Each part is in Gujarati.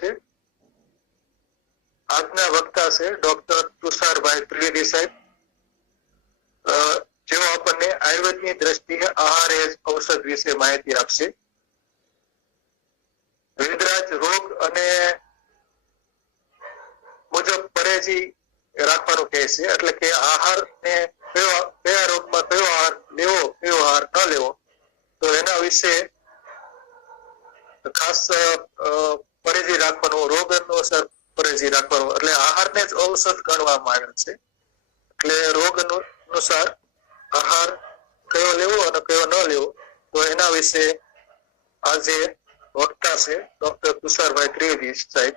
છે. આજના વક્તા છે ડોક્ટર તુષારભાઈ ત્રિવેદી સાહેબ, જેઓ આપણને આયુર્વેદની દ્રષ્ટિએ આહાર એ ઔષધ વિશે માહિતી આપશે. વેદરાજ રોગ અને મુજબ પરેજી રાખવાનું કહે છે, એટલે કે આહાર ને કયા રોગમાં કયો આહાર લેવો કયો આહાર ન લેવો, તો એના વિશે ખાસ પરેજી રાખવાનું, રોગ અનુસાર પરેજી રાખવાનું, એટલે આહારને જ ઔષધ ગણવામાં આવે છે. એટલે રોગ અનુસાર આહાર કયો લેવો અને કયો ન લેવો, તો એના વિશે આજે વક્તા છે ડોક્ટર તુષારભાઈ ત્રિવેદી સાહેબ.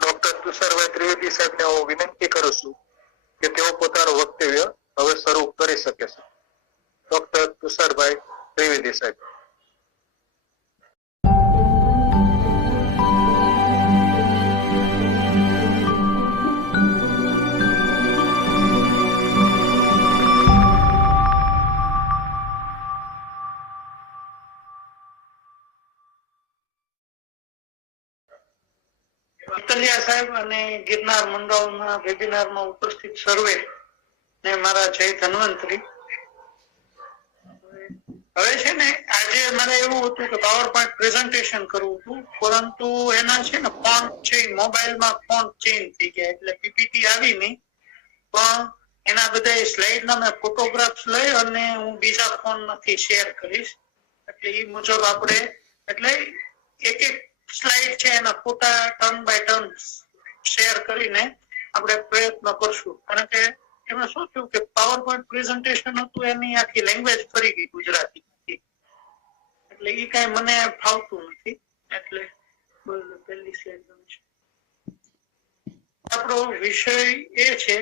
ડોક્ટર તુષારભાઈ ત્રિવેદી સાહેબને હું વિનંતી કરું છું કે તેઓ પોતાનું વક્તવ્ય હવે શરૂ કરી શકે છે. ડોક્ટર તુષારભાઈ ત્રિવેદી સાહેબ. સાહેબ અને ગિરનાર મંડળના વેબિનારમાં ઉપસ્થિત સર્વે ને મારા જય ધન્વંતરી. હવે છે ને આજે મારે એવું હતું કે પાવર પોઈન્ટ પ્રેઝન્ટેશન કરવું હતું, પરંતુ એના છે ને ફોન્ટ છે મોબાઈલમાં ફોન્ટ ચેન્જ થઈ ગયા, એટલે પીપીટી આવી નહીં, પણ એના બધા સ્લાઇડના મેં ફોટોગ્રાફ્સ લઈ અને હું બીજા ફોનમાંથી શેર કરીશ. એટલે એ મુજબ આપણે એટલે એક એક સ્લાઇડ છે એના ફોટા ટર્ન બાય ટર્ન શેર કરીને આપણે પ્રયત્ન કરશું. કારણ કે એમાં શું થયું કે પાવર પોઈન્ટ પ્રેઝન્ટેશન હતું એની આખી લેંગ્વેજ ફરી ગઈ ગુજરાતી, એટલે એ કઈ મને ફાવતું નથી. એટલે પહેલી સ્લાઇડ આપણો વિષય એ છે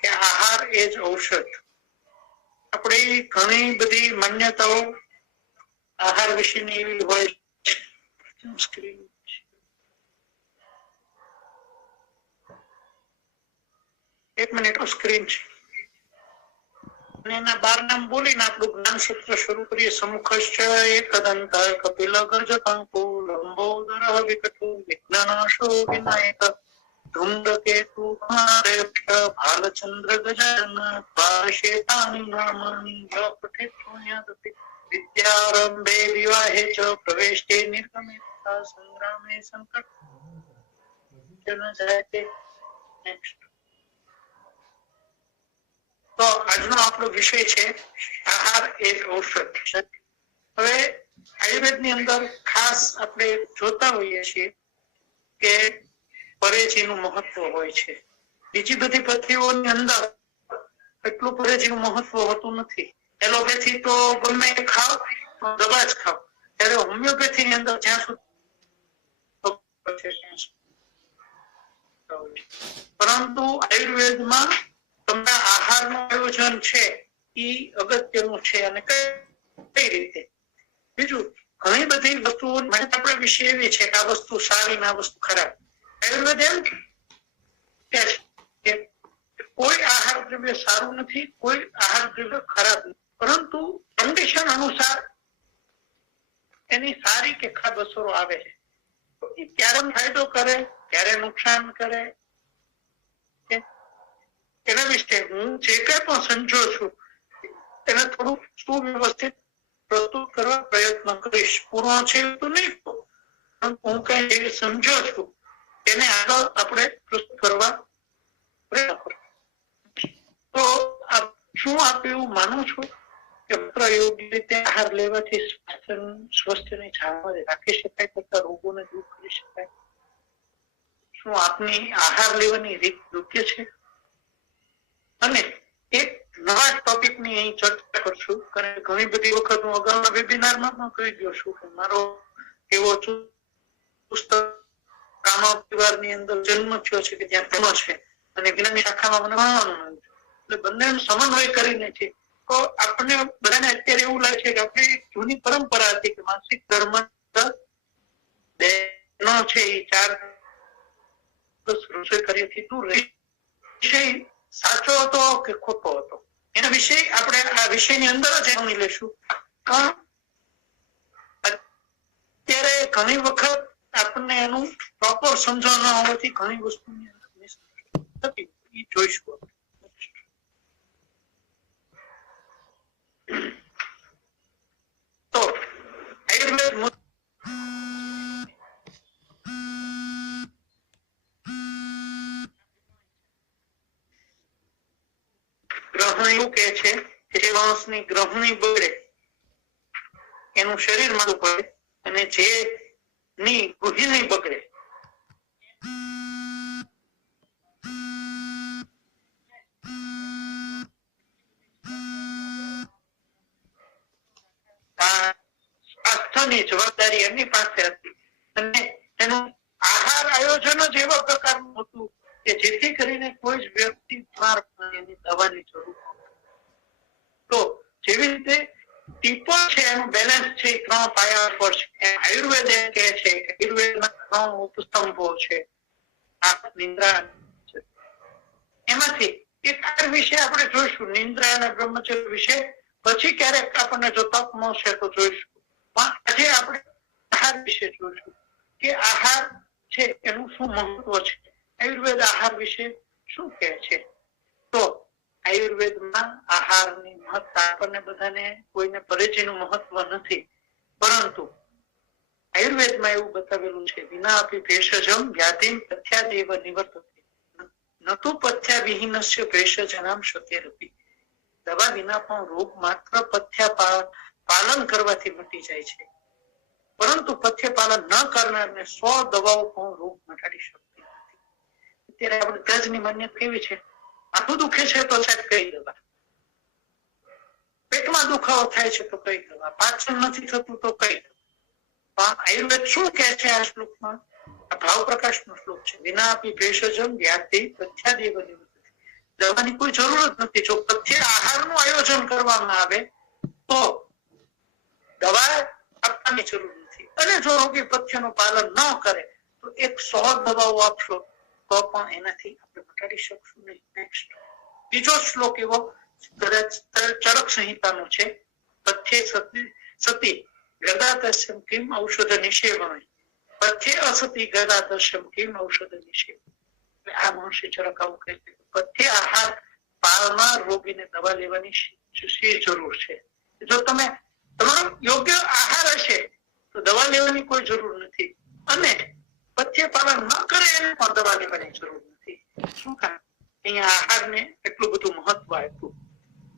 કે આહાર એ જ ઔષધ. આપણે ઘણી બધી માન્યતાઓ આહાર વિશેની એવી હોય. સ્ક્રીન એક મિનિટ સ્ક્રીન છે અને એના 12 નામ બોલીને આપણું જ્ઞાન સૂત્ર શરૂ કરીએ. સમુખશ્ચ એકદંત કપિલ ગર્જકંકુ લંબોદર વિકટુ વિઘ્નનાશો વિનાયક ધૂમ્રકેતુ ભાલચંદ્ર ગજાનન દ્વારશેતાની નામાની પઠેત પુણ્યાદપી વિદ્યારંભે વિવાહે ચ પ્રવેષ્ટે નિર્ગમે તથા સંગ્રામે સંકટ જન જાયતે. નેક્સ્ટ. તો આજનો આપણો વિષય છે આહાર એ ઔષધ. હવે આયુર્વેદની અંદર ખાસ આપણે જોતા હોઈએ છીએ કે પરેજીનું મહત્વ હોય છે. બીજી બધી પદ્ધતિઓની અંદર એટલું પરેજીનું મહત્વ હોતું નથી. એલોપેથી તો ગમે એ ખાવ દવા જ ખાવ, ત્યારે હોમિયોપેથી ની અંદર જ્યાં સુધી, પરંતુ આયુર્વેદમાં તમારા આહારનું આયોજન છે એ અગત્યનું છે. અને કઈ રીતે? બીજું ઘણી બધી વસ્તુઓ આપણે વિશે એવી છે કે આ વસ્તુ સારી ને આ વસ્તુ ખરાબ. આયુર્વેદ એમ કે કોઈ આહાર દ્રવ્ય સારું નથી, કોઈ આહાર દ્રવ્ય ખરાબ નથી, પરંતુ કન્ડિશન અનુસાર એની સારી કે ખરાબ અસરો આવે છે. એ ક્યારે ફાયદો કરે, ક્યારે નુકસાન કરે, એના વિશે હું જે કઈ પણ સમજો છું એને થોડું સુવ્યવસ્થિત પ્રસ્તુત કરવા પ્રયત્ન કરીશ. પૂર્ણ છે તો નહીં, હું કઈ એવી સમજો છું એને આગળ આપણે પ્રસ્તુત કરવા પ્રયત્ન કરીશ. તો શું આપ એવું માનું છું કે યોગ્ય રીતે આહાર લેવાથી સ્વાસ્થ્યની જાળવણી રાખી શકાય તથા રોગોને દૂર કરી શકાય? શું આપની આહાર લેવાની રીત યોગ્ય છે? અને એક નવા ટોપિક ની અહીં ચર્ચા કરશું. કારણ કે ઘણી બધી વખત હું અગાઉના વેબિનારમાં પણ કહી ગયો છું કે મારો એવો પુસ્તક કાનો પરિવારની અંદર જન્મ થયો છે કે જ્યાં ધર્મ છે અને જ્ઞાનની શાખામાં મને ભણવાનું, એટલે બંનેનો સમન્વય કરીને છે. તો આપણને બધાને અત્યારે એવું લાગે છે કે આપણી જૂની પરંપરા હતી કે માસિક ધર્મ બહેનો છે એ 4 રસોઈ કાર્યથી દૂર રહી. વિષય સાચો હતો કે ખોટો હતો એના વિશે આપણે આ વિષયની અંદર જ જાણી લેશું. અત્યારે ઘણી વખત આપણને એનું પ્રોપર સમજણ ન હોવાથી ઘણી વસ્તુની થતી એ જોઈશું. તો આયુર્વેદ ગ્રહણ એવું કે છે કે જે માણસની ગ્રહણી બગડે એનું શરીર મારું પડે અને જે ની ગૃહિણી બગડે સ્વાસ્થ્યની જવાબદારી એમની પાસે હતી અને એનું આહાર આયોજન જ એવા પ્રકારનું હતું કે જેથી કરીને કોઈ જ વ્યક્તિ એની દવાની જરૂર તો જેવી રીતે ટીપો છે એનું બેલેન્સ છે 3 પાયા પર છે. આયુર્વેદ એમ કહે છે કે આયુર્વેદમાં 3 ઉપસ્તંભો છે. આ નિંદ્રા એમાંથી એક આહાર વિશે આપણે જોઈશું, નિંદ્રા અને બ્રહ્મચર્ય વિશે પછી ક્યારેક આપણને જો તક મળશે તો જોઈશું. પણ આજે આપણે આહાર વિશે જોઈશું કે આહાર છે એનું શું મહત્વ છે, આયુર્વેદ આહાર વિશે શું કહે છે. તો આયુર્વેદમાં આહારની મહત્તા આપણને બધાને કોઈને પરિચયનું મહત્વ નથી, પરંતુ આયુર્વેદમાં એવું બતાવેલું છે વિના અપી ભેષજમ વ્યાધિમ પથ્યાદેવ નિવર્તતે નતુ પથ્યા વિહીનસ્ય ભેષજનામ શક્યરપી. દવા વિના પણ રોગ માત્ર પથ્યા પાલન કરવાથી મટી જાય છે, પરંતુ પથ્ય પાલન ન કરનારને 100 દવાઓ પણ રોગ મટાડી શકતી નથી. અત્યારે આપણે ગજની માન્યતા કેવી છે, આખું દુખે છે તો સાહેબ કઈ દવા, પેટમાં દુખાવો થાય છે તો કઈ દવા, પાચન નથી થતું તો કઈ દવા. પણ આયુર્વેદ શું કહે છે આ શ્લોકમાં, આ ભાવ પ્રકાશ નો શ્લોક છે, વિના અપી ભેષજમ વ્યાધિ પથ્યાદેવ નિવર્તતે. દવાની કોઈ જરૂર જ નથી. જો પથ્ય આહારનું આયોજન કરવામાં આવે તો દવા આપવાની જરૂર નથી, અને જો રોગી પથ્યનું પાલન ન કરે તો 100 દવાઓ આપશો તો પણ એનાથી આપણે મટાડી શકશું નહીં. નેક્સ્ટ બીજો શ્લોક એવો ચરક સંહિતાનો છે, પથ્યે સતી ગદાતસ્યમ કિમ ઔષધ નિષેવમે પથ્યે અસતી ગદાતસ્યમ કિમ ઔષધ નિષેવ. આ મહર્ષિ ચરક આવું કહે છે, પથ્ય આહાર પાલનાર રોગીને દવા લેવાની શી જરૂર છે. જો તમે તમારો યોગ્ય આહાર હશે તો દવા લેવાની કોઈ જરૂર નથી, અને પથ્ય પાલન ન કરે એને પણ દવા લેવાની જરૂર નથી. શું કારણ, અહીંયા આહારને એટલું બધું મહત્વ આપ્યું.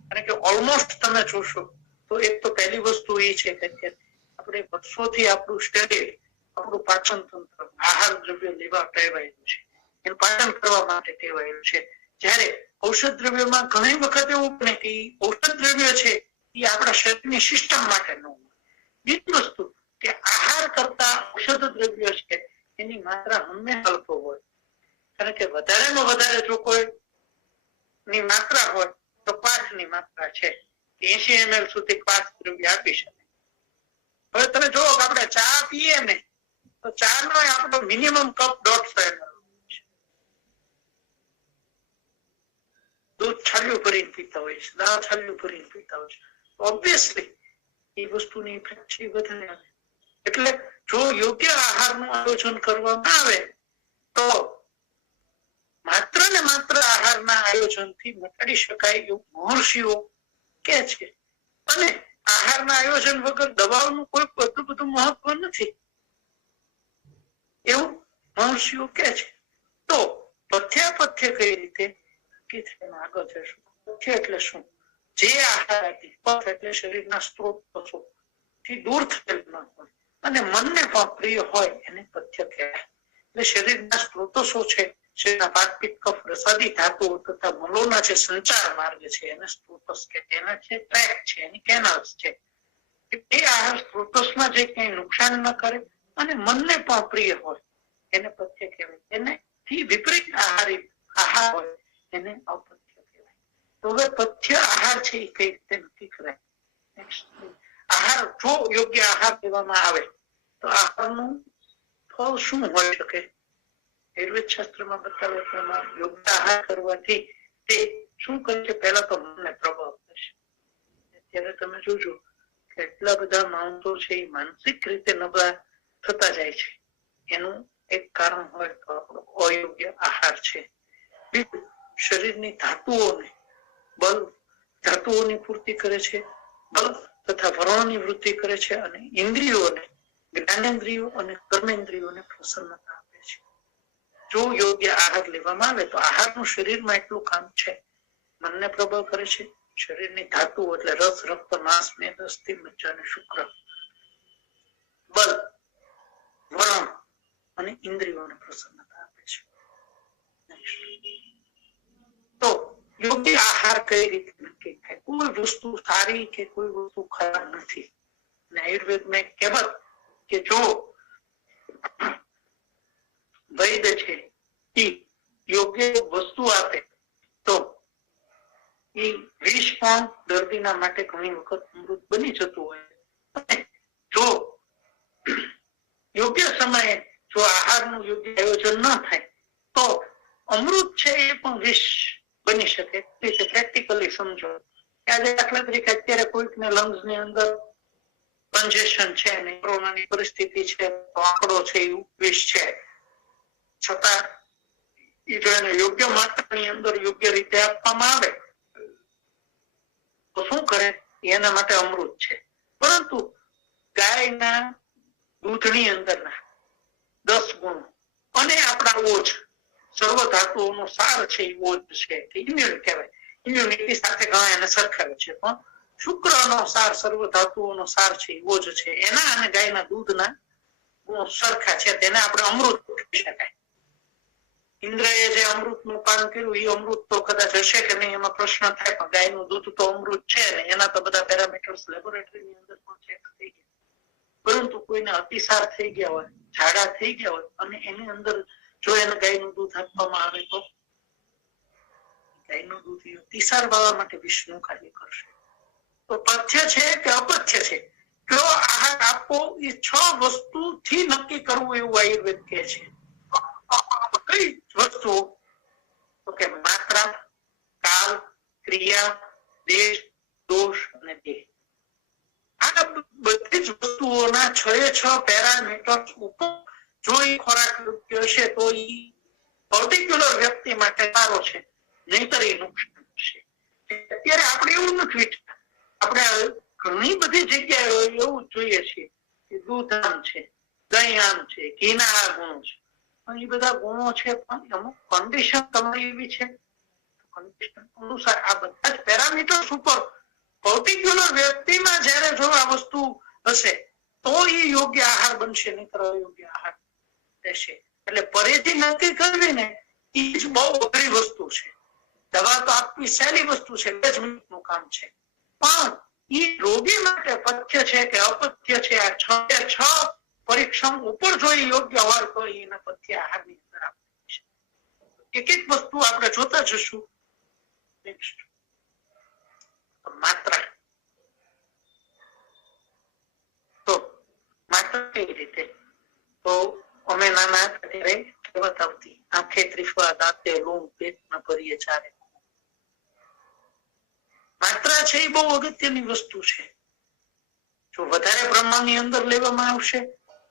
કારણ કે ઓલમોસ્ટ તમે જોશો તો એક તો પહેલી વસ્તુ એ છે કે આપણે વર્ષોથી આપણું શરીર, આપણું પાચન તંત્ર આહાર દ્રવ્ય લેવા ટેવાયેલું છે, એનું પાચન કરવા માટે ટેવાયેલું છે. જ્યારે ઔષધ દ્રવ્યમાં ઘણી વખત એવું બને કે ઔષધ દ્રવ્ય છે એ આપણા શરીરની સિસ્ટમ માટે ન હોય. બીજી વસ્તુ કે આહાર કરતા ઔષધ દ્રવ્ય છે એની માત્રા હંમેશા અલ્પ હોય, કારણ કે વધારેમાં વધારે જો કોઈ ની માત્રા હોય તો 5 ની માત્રા છે, 80 ml સુધી 5 દ્રવ્ય આપી શકે. હવે તમે જુઓ કે આપણે ચા પીએ ને તો ચા નો આપણો મિનિમમ કપ 150 ml, દૂધ છાલ્યું ભરીને પીતા હોય છે, દાળ છાલ્યું ભરીને પીતા હોય છે, ઓબ્વિયસલી એ વસ્તુની ઇફેક્ટ વધારે. એટલે જો યોગ્ય આહારનું આયોજન કરવામાં આવે તો માત્ર ને માત્ર આહારના આયોજનથી મટાડી શકાય એવું મહર્ષિઓ કે છે. અને આહારના આયોજન વગર દવાઓનું કોઈ બધું મહત્વ નથી એવું મહર્ષિઓ કે છે. તો પથ્ય કઈ રીતે આગળ જશું. પથ્ય એટલે શું, જે આહારથી પથ એટલે શરીરના સ્ત્રોતો થી દૂર થયેલ ન હોય અને મનને પણ પ્રિય હોય એને પથ્ય કહેવાય. એટલે શરીરના સ્ત્રોતો શું છે, શરીરના પાક પિત્ત કફ રસાદી ધાતુઓ તથા મલોના જે સંચાર માર્ગ છે એને સ્ત્રોતસ કે એના જે ટ્રેક છે એની કેનાલ્સ છે. એ આહાર સ્ત્રોતસમાં જે કઈ નુકસાન ન કરે અને મનને પણ પ્રિય હોય એને પથ્ય કહેવાય. એને થી વિપરીત આહાર હોય એને અપથ્ય કહેવાય. તો હવે પથ્ય આહાર છે એ કઈ રીતે નક્કી કરાય. આહાર જો યોગ્ય આહાર લેવામાં આવે તો આહારનું ફળ શું હોઈ શકે. આયુર્વેદ શાસ્ત્રમાં બતાવ્યા પ્રમાણે યોગ્ય આહાર કરવાથી તે શું કરે છે, પહેલા તો મનને પ્રભાવ થશે. અત્યારે તમે જોજો કેટલા બધા માણસો છે એ માનસિક રીતે નબળા થતા જાય છે. એનું એક કારણ હોય તો આપણો અયોગ્ય આહાર છે. બીજું, શરીરની ધાતુઓને બલ ધાતુઓની પૂર્તિ કરે છે, બલ તથા વર્ણોની વૃદ્ધિ કરે છે અને ઇન્દ્રિયોને જ્ઞાનેન્દ્રિયો અને કર્મેન્દ્રિયોને પ્રસન્નતા આપે છે. જો યોગ્ય આહાર લેવામાં આવે તો આહારનું શરીરમાં એટલું કામ છે. મનને પ્રબળ કરે છે, શરીરની ધાતુઓ એટલે રસ, રક્ત, માંસ, મેદ, અસ્થિ, મજ્જા અને શુક્ર, બલ, વર્ણ અને ઇન્દ્રિયોને પ્રસન્નતા આપે છે. તો યોગ્ય આહાર કઈ રીતે નક્કી થાય? કોઈ વસ્તુ સારી કે કોઈ વસ્તુ ખરાબ નથી. અને આયુર્વેદમાં એક કહેવત કે જો વૈદ્ય છે એ યોગ્ય વસ્તુ આપે તો એ વિષ પણ દર્દીના માટે ઘણી વખત અમૃત બની જતું હોય. અને જો યોગ્ય સમયે જો આહારનું યોગ્ય આયોજન ન થાય તો અમૃત છે એ પણ વિષ બની શકે. રીતે પ્રેક્ટિકલી સમજો. આજે દાખલા તરીકે અત્યારે કોઈકને લંગ્સ ની અંદર કન્જેશન છે અને કોરોનાની પરિસ્થિતિ છે, તો આંકડો છે એ વિષ છે, છતાં એ જો એને યોગ્ય માત્રાની અંદર યોગ્ય રીતે આપવામાં આવે તો શું કરે? એના માટે અમૃત છે. પરંતુ ગાયના દૂધની અંદરના 10 ગુણો અને આપણા ઓજ સર્વ ધાતુઓનો સાર છે એ ઓજ છે કે ઇમ્યુન કહેવાય. ઇમ્યુનિટી સાથે ઘણા એને સરખાવે છે, પણ શુક્રનો સાર, સર્વ ધાતુઓનો સાર છે એ ઓજ છે. એના અને ગાયના દૂધના ગુણો સરખા છે, તેને આપણે અમૃત કહી શકાય. ઇન્દ્રએ જે અમૃતનું પાન કર્યું એ અમૃત તો કદાચ હશે કે નહીં એમાં પ્રશ્ન થાય, પણ ગાયનું દૂધ તો અમૃત છે ને એના તો બધા પેરામીટર્સ લેબોરેટરીની અંદર પણ ચેક થઈ ગયા. પરંતુ કોઈને અતિસાર થઈ ગયા હોય, ઝાડા થઈ ગયા હોય અને એની અંદર જો એને ગાયનું દૂધ આપવામાં આવે તો ગાયનું દૂધ અતિસાર વાળા માટે વિષનું કાર્ય કરશે. તો પથ્ય છે કે અપથ્ય છે, કયો આહાર આપવો એ 6 વસ્તુથી નક્કી કરવું એવું આયુર્વેદ કહે છે. કઈ વસ્તુ? તો કે માત્રા, કાલ, ક્રિયા, દેશ, દોષ અને દેહ. આ બધી જ વસ્તુઓના 6 પેરામીટર્સ ઉપર જો એ ખોરાક યોગ્ય હશે તો એ પર્ટિક્યુલર વ્યક્તિ માટે સારો છે, નહીતર એ નુકસાન થશે. અત્યારે આપણે એવું નથી વિચારતા. આપણે ઘણી બધી જગ્યાએ એવું જોઈએ છીએ કે દૂધ આમ છે, દહીં આમ છે, ઘીના આ ગુણો છે. એ બધા ગુણો છે પણ અમુક કન્ડિશન તમારી એવી છે, કન્ડિશન અનુસાર આ બધા જ પેરામીટર્સ ઉપર પર્ટિક્યુલર વ્યક્તિમાં જ્યારે જો આ વસ્તુ હશે તો એ યોગ્ય આહાર બનશે, નહીતર અયોગ્ય આહાર રહેશે. એટલે પરેથી નક્કી કરવી ને એ જ બહુ અઘરી વસ્તુ છે. દવા તો આપવી સહેલી વસ્તુ છે, 2 મિનિટનું કામ છે, પણ એ રોગી માટે પથ્ય છે કે અપથ્ય છે, આ 6 પરીક્ષણ ઉપર જો યોગ્ય હોય તો એના પથ્ય આહારની અંદર આપવી છે. એક એક વસ્તુ આપણે જોતા જશું. માત્રા. તો માત્રા કેવી રીતે? તો અમે નાના ત્યારે કહેવત આવતી, આંખે ત્રિફળા, દાંતે લૂણ, પેટમાં ભરીએ ચારે. માત્રા છે એ બહુ અગત્યની વસ્તુ છે. જો વધારે પ્રમાણની અંદર લેવામાં આવશે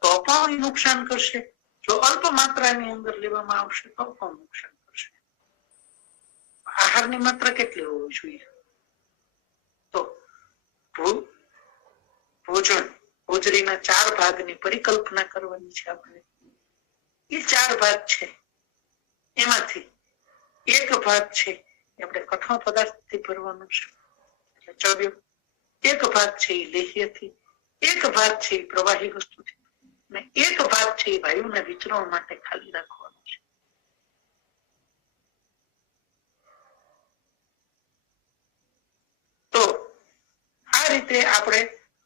તો પણ નુકસાન કરશે, જો અલ્પ માત્રાની અંદર લેવામાં આવશે તો પણ નુકસાન કરશે. આહારની માત્રા કેટલી હોવી જોઈએ? તો ભોજન, હોજરીના 4 ભાગની પરિકલ્પના કરવાની છે આપણે. એ 4 ભાગ છે, એમાંથી એક ભાગ છે એ આપણે કઠણ પદાર્થથી ભરવાનું છે, ચરબીઓ. એક ભાગ છે એ લેહ્યથી, એક ભાગ છે એ પ્રવાહી વસ્તુથી, અને એક ભાગ છે એ વાયુના વિચરણ માટે ખાલી રાખવાનો છે. તો આ રીતે આપણે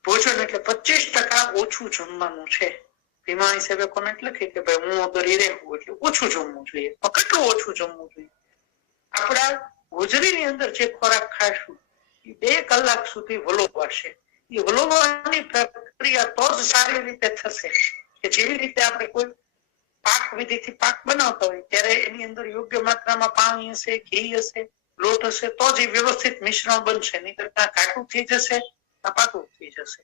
ભોજન એટલે 25% ઓછું જમવાનું છે. ભીમાણી સાહેબે કોમેન્ટ લખી કે ભાઈ હું અગરી રહેવું એટલે ઓછું જમવું જોઈએ. કેટલું ઓછું જમવું જોઈએ? આપણા હોજરીની અંદર જે ખોરાક ખાશું એ 2 કલાક સુધી વલોવાશે. એ વલોવાની પ્રક્રિયા તો જ સારી રીતે થશે કે જેવી રીતે આપણે કોઈ પાક વિધિથી પાક બનાવતા હોય ત્યારે એની અંદર યોગ્ય માત્રામાં પાણી હશે, ઘી હશે, લોટ હશે તો જ એ વ્યવસ્થિત મિશ્રણ બનશે. નહીં તો કાટું થઈ જશે, પાકું થઈ જશે.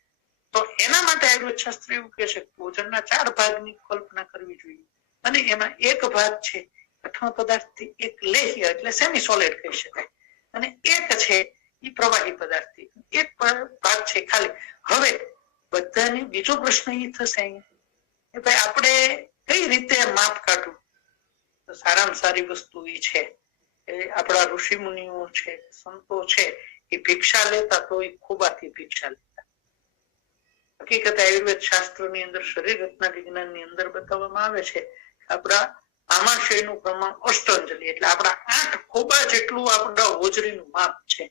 તો એના માટે આયુર્વેદ શાસ્ત્ર એવું કહે છે ભોજનના 4 ભાગની કલ્પના કરવી જોઈએ અને એમાં એક ભાગ છે કઠણ પદાર્થથી, એક લેહ્ય એટલે સેમી સોલિડ કહી શકાય અને એક છે એ પ્રવાહી પદાર્થથી, એક ભાગ છે ખાલી. હવે બધાને બીજો પ્રશ્ન એ થશે કે ભાઈ આપણે કઈ રીતે માપ કાઢવું? તો સારામાં સારી વસ્તુ એ છે એ આપણા ઋષિ મુનિઓ છે, સંતો છે એ ભિક્ષા લેતા તો એ ખોબાથી ભિક્ષા લેતા. હકીકત આયુર્વેદ શાસ્ત્રની અંદર શરીર રચના વિજ્ઞાનની અંદર બતાવવામાં આવે છે આપણા આમાશયનું પ્રમાણ અષ્ટાંજલિ એટલે આપણા 8 ખોબા જેટલું આપણા હોજરીનું માપ છે.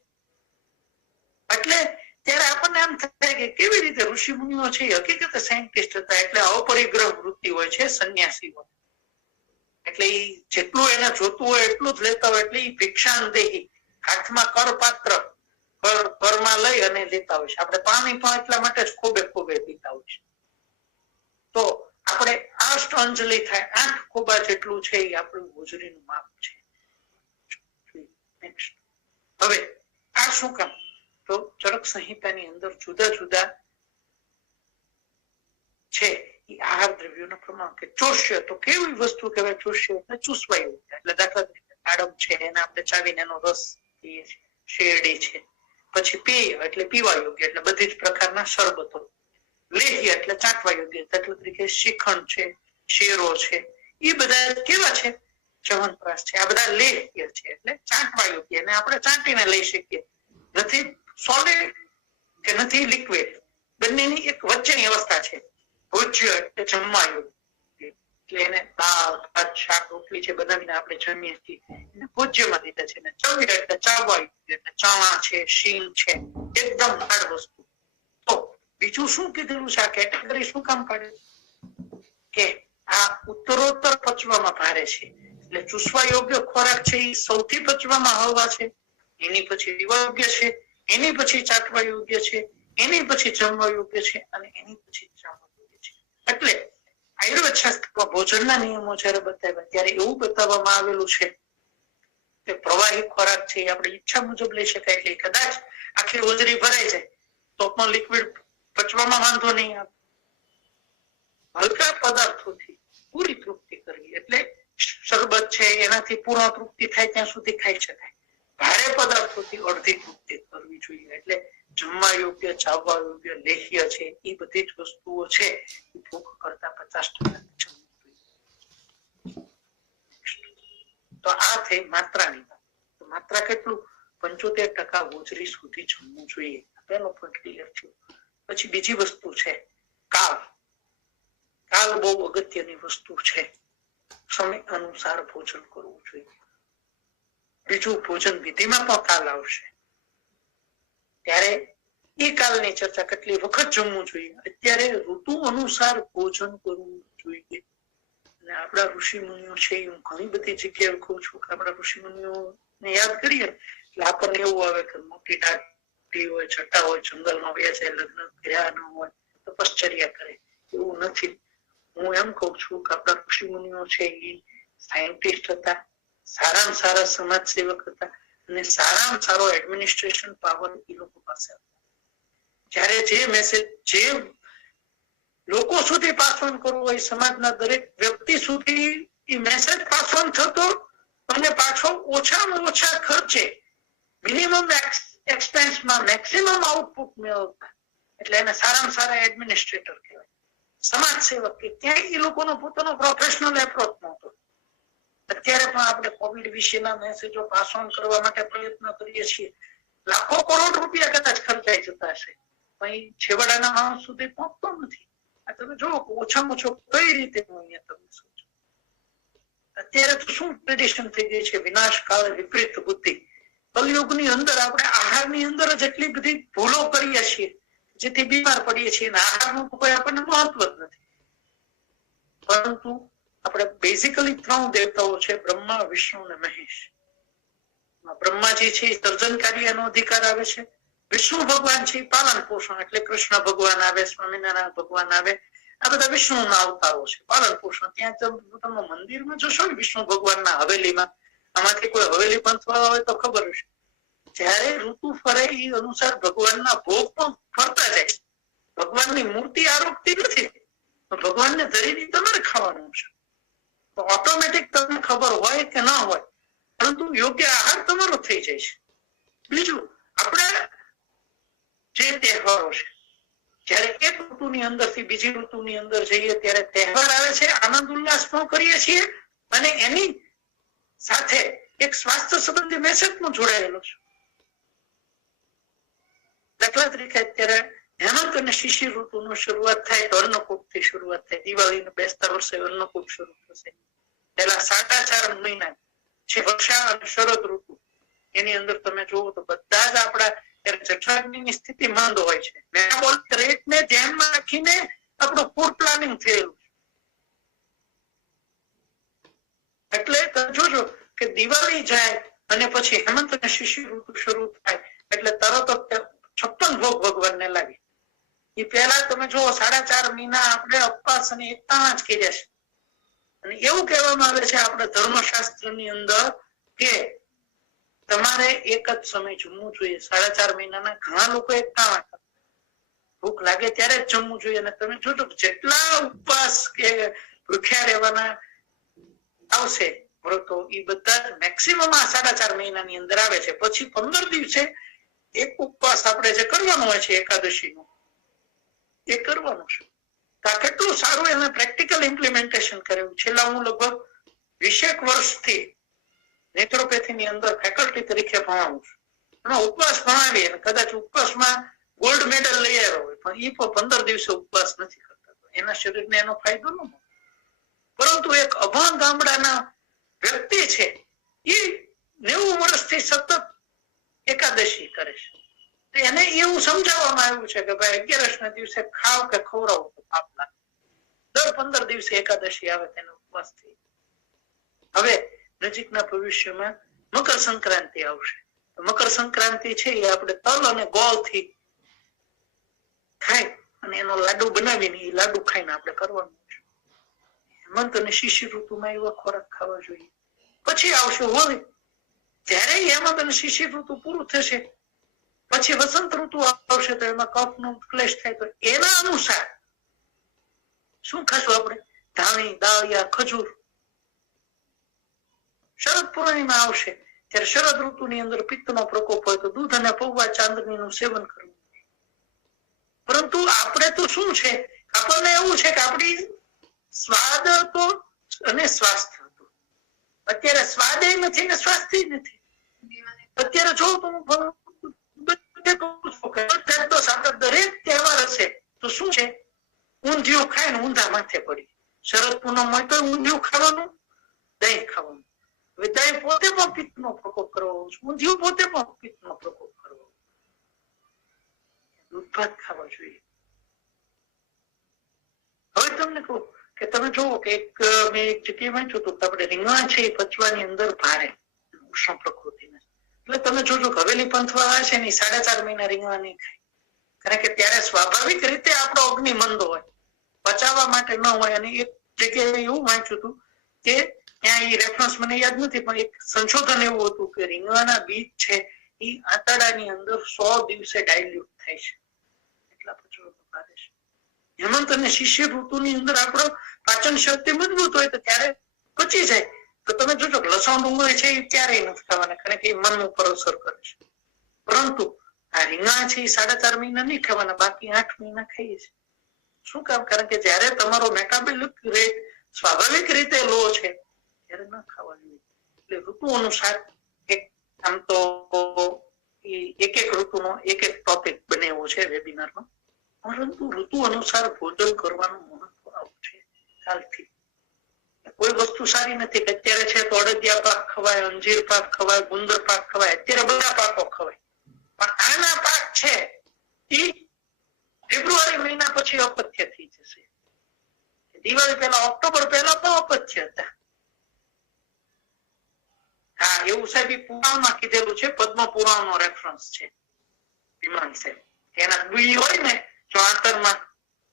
એટલે ત્યારે આપણને એમ થાય કે કેવી રીતે ઋષિ મુનિઓ છે હકીકત સાયન્ટિસ્ટ હતા એટલે અપરિગ્રહ વૃત્તિ હોય છે, સંન્યાસી હોય એટલે એ જેટલું એને જોતું હોય એટલું જ લેતા હોય એટલે એ ભિક્ષાંદેહી હાથમાં કરપાત્ર કરમાં લઈ અને લેતા હોય છે. આપણે પાણી પણ એટલા માટે જ ખોબે ખોબે પીતા હોય છે. તો આપણે અષ્ટાંજલિ થાય 8 ખોબા જેટલું છે એ આપણું હોજરીનું માપ છે. હવે આ શું કામ? તો ચરક સંહિતાની અંદર જુદા જુદા છે એ આહાર દ્રવ્યોનું પ્રમાણ કે ચોષ્ય તો કેવી વસ્તુ કહેવાય? ચોષ્ય એટલે ચૂસવા યોગ્ય એટલે દાખલા તરીકે દાડમ છે એને આપણે ચાવીને એનો રસ પીએ છીએ, શેરડી છે. પછી પેય એટલે પીવા યોગ્ય એટલે બધી જ પ્રકારના શરબતો. લેહ્ય એટલે ચાટવા યોગ્ય દાખલા તરીકે શ્રીખંડ છે, શેરો છે, એ બધા કેવા છે? ચ્યવનપ્રાશ છે. આ બધા લેહ્ય છે એટલે ચાટવા યોગ્ય અને આપણે ચાટીને લઈ શકીએ. નથી સોલિડ કે નથી લિક્વિડ, બંનેની એક વચ્ચેની અવસ્થા છે. ભોજ્ય એટલે જમવા યોગ્ય એટલે એને દાળ, ભાત, શાક, રોટલી છે બનાવીને આપણે જમીએ છીએ એને ભોજ્યમાં દીધા છે. અને ચવ્ય એટલે ચાવવા યોગ્ય એટલે ચણા છે, શીંગ છે, એકદમ હાર્ડ વસ્તુ. તો બીજું શું કીધેલું છે? આ કેટેગરી શું કામ કાઢે કે આ ઉત્તરોત્તર પચવામાં ભારે છે એટલે ચૂસવા યોગ્ય ખોરાક છે એ સૌથી પચવામાં હળવા છે, એની પછી પીવા યોગ્ય છે, એની પછી ચાટવા યોગ્ય છે, એની પછી જમવા યોગ્ય છે અને એની પછી ચાવવા યોગ્ય છે. એટલે આયુર્વેદ શાસ્ત્રમાં ભોજનના નિયમો જયારે બતાવ્યા ત્યારે એવું બતાવવામાં આવેલું છે કે પ્રવાહી ખોરાક છે એ આપણે ઈચ્છા મુજબ લઈ શકાય એટલે કદાચ આખી હોજરી ભરાઈ જાય તો પણ લિક્વિડ પચવામાં વાંધો નહીં આવે. હલકા પદાર્થોથી પૂરી તૃપ્તિ કરવી એટલે શરબત છે એનાથી પૂર્ણ તૃપ્તિ થાય ત્યાં સુધી ખાઈ શકાય. ભારે પદાર્થોથી અડધી તૃપ્તિ કરવી જોઈએ એટલે જમવા યોગ્ય, ચાવવા યોગ્ય, લેહ્ય છે એ બધી જ વસ્તુઓ છે એ ભૂખ કરતા 50% તો આ થઈ માત્રાની વાત. તો માત્રા કેટલું? 75% હોજરી સુધી જમવું જોઈએ. પેલો પોઈન્ટ ક્લિયર થયો. પછી બીજી વસ્તુ છે કાળ. કાળ બહુ અગત્યની વસ્તુ છે. સમય અનુસાર ભોજન કરવું જોઈએ. બીજું ભોજન વિધિમાં પણ કાલ આવશે ત્યારે એ કાલની ચર્ચા કેટલી વખત જમવું જોઈએ. અત્યારે ઋતુ અનુસાર ભોજન કરવું જોઈએ. અને આપણા ઋષિ મુનિઓ છે હું ઘણી બધી જગ્યાએ કહું છું કે આપણા ઋષિ મુનિઓને યાદ કરીએ એટલે આપણને એવું આવે કે મોટી દાઢી હોય, છઠ્ઠા હોય, જંગલમાં વયા જાય, લગ્ન કર્યા ન હોય, તપશ્ચર્યા કરે. એવું નથી. હું એમ કઉ છું કે આપણા ઋષિ મુનિઓ છે એ સાયન્ટિસ્ટ હતા, સારામાં સારા સમાજ સેવક હતા અને સારામાં સારો એડમિનિસ્ટ્રેશન પાવર એ લોકો પાસે હતો. જ્યારે જે મેસેજ જે લોકો સુધી પાસ ઓન કરવું હોય સમાજના દરેક વ્યક્તિ સુધી એ મેસેજ પાસ ઓન થતો અને પાછો ઓછામાં ઓછા ખર્ચે મિનિમમ એક્સપેન્સમાં મેક્સિમમ આઉટપુટ મેળવતા એટલે એને સારામાં સારા એડમિનિસ્ટ્રેટર કહેવાય, સમાજ સેવક. કે ત્યાં એ લોકોનો પોતાનો પ્રોફેશનલ એપ્રોચ નહોતો. અત્યારે પણ આપણે કોવિડ વિશેના મેસેજો પાસ ઓન કરવા માટે પ્રયત્ન કરીએ છીએ. લાખો કરોડ રૂપિયા કદાચ ખર્ચાઈ જતા હશે પણ છેવાડાના માણસ સુધી પહોંચતો નથી. આ તમે જુઓ ઓછામાં ઓછો કઈ રીતે હું અહીંયા તમને સમજો. અત્યારે તો શું ટ્રેડિશન થઈ ગઈ છે? વિનાશ કાળ વિપરીત બુદ્ધિ. કલયુગની અંદર આપણે આહારની અંદર જ એટલી બધી ભૂલો કરીએ છીએ જેથી બીમાર પડીએ છીએ. આહારનું કોઈ આપણને મહત્વ જ નથી. પરંતુ આપણે બેઝિકલી 3 દેવતાઓ છે બ્રહ્મા, વિષ્ણુ અને મહેશ. બ્રહ્માજી છે સર્જન કાર્યનો અધિકાર આવે છે. વિષ્ણુ ભગવાન છે પાલન પોષણ એટલે કૃષ્ણ ભગવાન આવે, સ્વામિનારાયણ ભગવાન આવે, આ બધા વિષ્ણુના અવતારો છે. પાલન પોષણ ત્યાં તમે મંદિરમાં જશો ને વિષ્ણુ ભગવાનના હવેલીમાં, આમાંથી કોઈ હવેલી બંધવા હોય તો ખબર હશે. જયારે ઋતુ ફરે એ અનુસાર ભગવાનના ભોગ પણ ફરતા જાય. ભગવાનની મૂર્તિ આરોપતી નથી, ભગવાનને ધરીને તમારે ખાવાનું છે. તો ઓટોમેટિક તમને ખબર હોય કે ના હોય, પરંતુ યોગ્ય આહાર તમારો થઈ જાય છે. બીજું, આપણે જે તહેવારો છે, જયારે એક ઋતુની અંદરથી બીજી ઋતુની અંદર જઈએ ત્યારે તહેવાર આવે છે, આનંદ ઉલ્લાસ પણ કરીએ છીએ, અને એની સાથે એક સ્વાસ્થ્ય સંબંધી મેસેજ પણ જોડાયેલો છે. દાખલા તરીકે અત્યારે હેમંત અને શિશિર ઋતુની શરૂઆત થાય તો અન્નકૂટ થી શરૂઆત થાય. દિવાળીને બેસતા વર્ષે અન્નકૂટ શરૂ થશે. પેલા 4.5 મહિના છે વર્ષા અને શરદ ઋતુ, એની અંદર તમે જુઓ તો બધા જ આપણા જઠરાગ્નિની સ્થિતિ મંદ હોય છે. મેટાબોલિક રેટને ધ્યાનમાં રાખીને આપણું ફૂડ પ્લાનિંગ થયેલું છે. એટલે તમે જોજો કે દિવાળી જાય અને પછી હેમંત અને શિશિર ઋતુ શરૂ થાય એટલે તરત જ 56 ભોગ ભગવાનને લાગે. એ પહેલા તમે જુઓ 4.5 મહિના આપણે ઉપવાસ અને એકતામાં જ કર્યા છે. અને એવું કહેવામાં આવે છે આપણા ધર્મશાસ્ત્રની અંદર કે તમારે એક જ સમય જમવું જોઈએ. 4.5 મહિનાના ઘણા લોકો એકતામાં ભૂખ લાગે ત્યારે જ જમવું જોઈએ. અને તમે જોજો જેટલા ઉપવાસ કે ભૂખ્યા રહેવાના આવશે વ્રતો, એ બધા મેક્સિમમ 4.5 મહિનાની અંદર આવે છે. પછી 15 દિવસે એક ઉપવાસ આપણે જે કરવાનો હોય છે એકાદશીનો, એ કરવાનું છે. આ કેટલું સારું એને પ્રેક્ટિકલ ઇમ્પ્લિમેન્ટેશન કરેલું. છેલ્લા હું લગભગ 20 વર્ષથી નેત્રોપેથીની અંદર ફેકલ્ટી તરીકે ભણાવું છું. એમાં ઉપવાસ ભણાવી અને કદાચ ઉપવાસમાં ગોલ્ડ મેડલ લઈ આવ્યો હોય, પણ એ પણ 15 દિવસે ઉપવાસ નથી કરતા. એના શરીરને એનો ફાયદો ન મળે. પરંતુ એક અભણ ગામડાના વ્યક્તિ છે, એ 90 વર્ષથી સતત એકાદશી કરે છે. એને એવું સમજાવવામાં આવ્યું છે કે ભાઈ 11 દિવસે ખાવ કે ખવડાવો તો પાપ લાગે. દર 15 દિવસે એકાદશી આવે તેનો ઉપવાસ થઈ. હવે નજીકના ભવિષ્યમાં મકર સંક્રાંતિ આવશે. મકર સંક્રાંતિ છે એ આપણે તલ અને ગોળ થી ખાઈ અને એનો લાડુ બનાવીને એ લાડુ ખાઈને આપણે કરવાનું છે. હેમંત અને શિશિર ઋતુમાં એવા ખોરાક ખાવા જોઈએ. પછી આવશે હોળી. ત્યારે હેમંત અને શિશિર ઋતુ પૂરું થશે, પછી વસંત ઋતુ આવશે તો એમાં કફનો ક્લેશ થાય. તો એના અનુસાર શું ખાશું આપણે? ધાણી, દાળિયા, ખજૂર. શરદ પૂર્ણિમા આવશે ત્યારે શરદ ઋતુની અંદર પિત્તનો પ્રકોપ હોય તો દૂધ અને પૌવા ચાંદનીનું સેવન કરવું. પરંતુ આપણે તો શું છે, આપણને એવું છે કે આપણી સ્વાદ હતો અને સ્વાસ્થ્ય હતું. અત્યારે સ્વાદ નથી ને સ્વાસ્થ્ય નથી. અત્યારે જો દરેક તહેવાર હશે તો શું છે, ઊંધિયું ખાય ને ઊંધા માથે પડી. શરદ પૂનમ હોય તો ઊંધિયું ખાવાનું, દહીં ખાવાનું. હવે દહીં પોતે પણ પિત્તનો પ્રકોપ કરવો, ઊંધિયું પોતે પણ પિત્તનો પ્રકોપ કરવો. દૂધ ભાત ખાવા જોઈએ. હવે તમને કહું કે તમે જુઓ કે મેં એક જગ્યાએ વાંચ્યું હતું કે આપણે રીંગણ છે એ પચવાની અંદર ભારે ઉષ્ણ પ્રકૃતિને. એટલે તમે જોજો હવેલી પંથવાળા છે ને 4.5 મહિના રીંગણા નહીં ખાય. કારણ કે ત્યારે સ્વાભાવિક રીતે આપણો અગ્નિ મંદ હોય, પચાવવા માટે ન હોય. અને એક જગ્યાએ એવું વાંચ્યું હતું કે ત્યાં એ રેફરન્સ મને યાદ નથી, પણ એક સંશોધન એવું હતું કે રીંગણાના બીજ છે એ આંતરડાની અંદર 100 દિવસે ડાયલ્યુટ થાય છે. એટલા પચવા ભારે છે. હેમંત અને શિશિર ઋતુની અંદર આપણો પાચન શક્તિ મજબૂત હોય તો ત્યારે પચી જાય. તો તમે જોજો લસણ ડુંગળી છે એ ક્યારેય નથી ખાવાના, કારણ કે એ મન ઉપર અસર કરે છે. પરંતુ આ રીંગણા છે એ 4.5 મહિના નહીં ખાવાના, બાકી 8 મહિના ખાઈએ છીએ. શું કામ? કારણ કે જયારે તમારો મેટાબોલિક રેટ સ્વાભાવિક રીતે લો છે ત્યારે ન ખાવા જોઈએ. એટલે ઋતુ અનુસાર એક આમ તો એક ઋતુનો એક ટોપિક બનેવો છે વેબિનારમાં, પરંતુ ઋતુ અનુસાર ભોજન કરવાનું મહત્વ આવું છે. કાલથી કોઈ વસ્તુ સારી નથી કે અત્યારે છે તો અડદિયા પાક ખવાય, અંજીર પાક ખવાય, ગુંદર પાક ખવાય, અત્યારે બધા પાકો ખવાય. પણ આના પાક છે એ ફેબ્રુઆરી મહિના પછી અપથ્ય થઈ જશે. દિવાળી પહેલા, ઓક્ટોબર પહેલા તો અપથ્ય હતા. હા, એવું સાહેબ પુરાણમાં કીધેલું છે, પદ્મ પુરાણ નો રેફરન્સ છે. વિમાન સાહેબ એના બી હોય ને જો આંતરમાં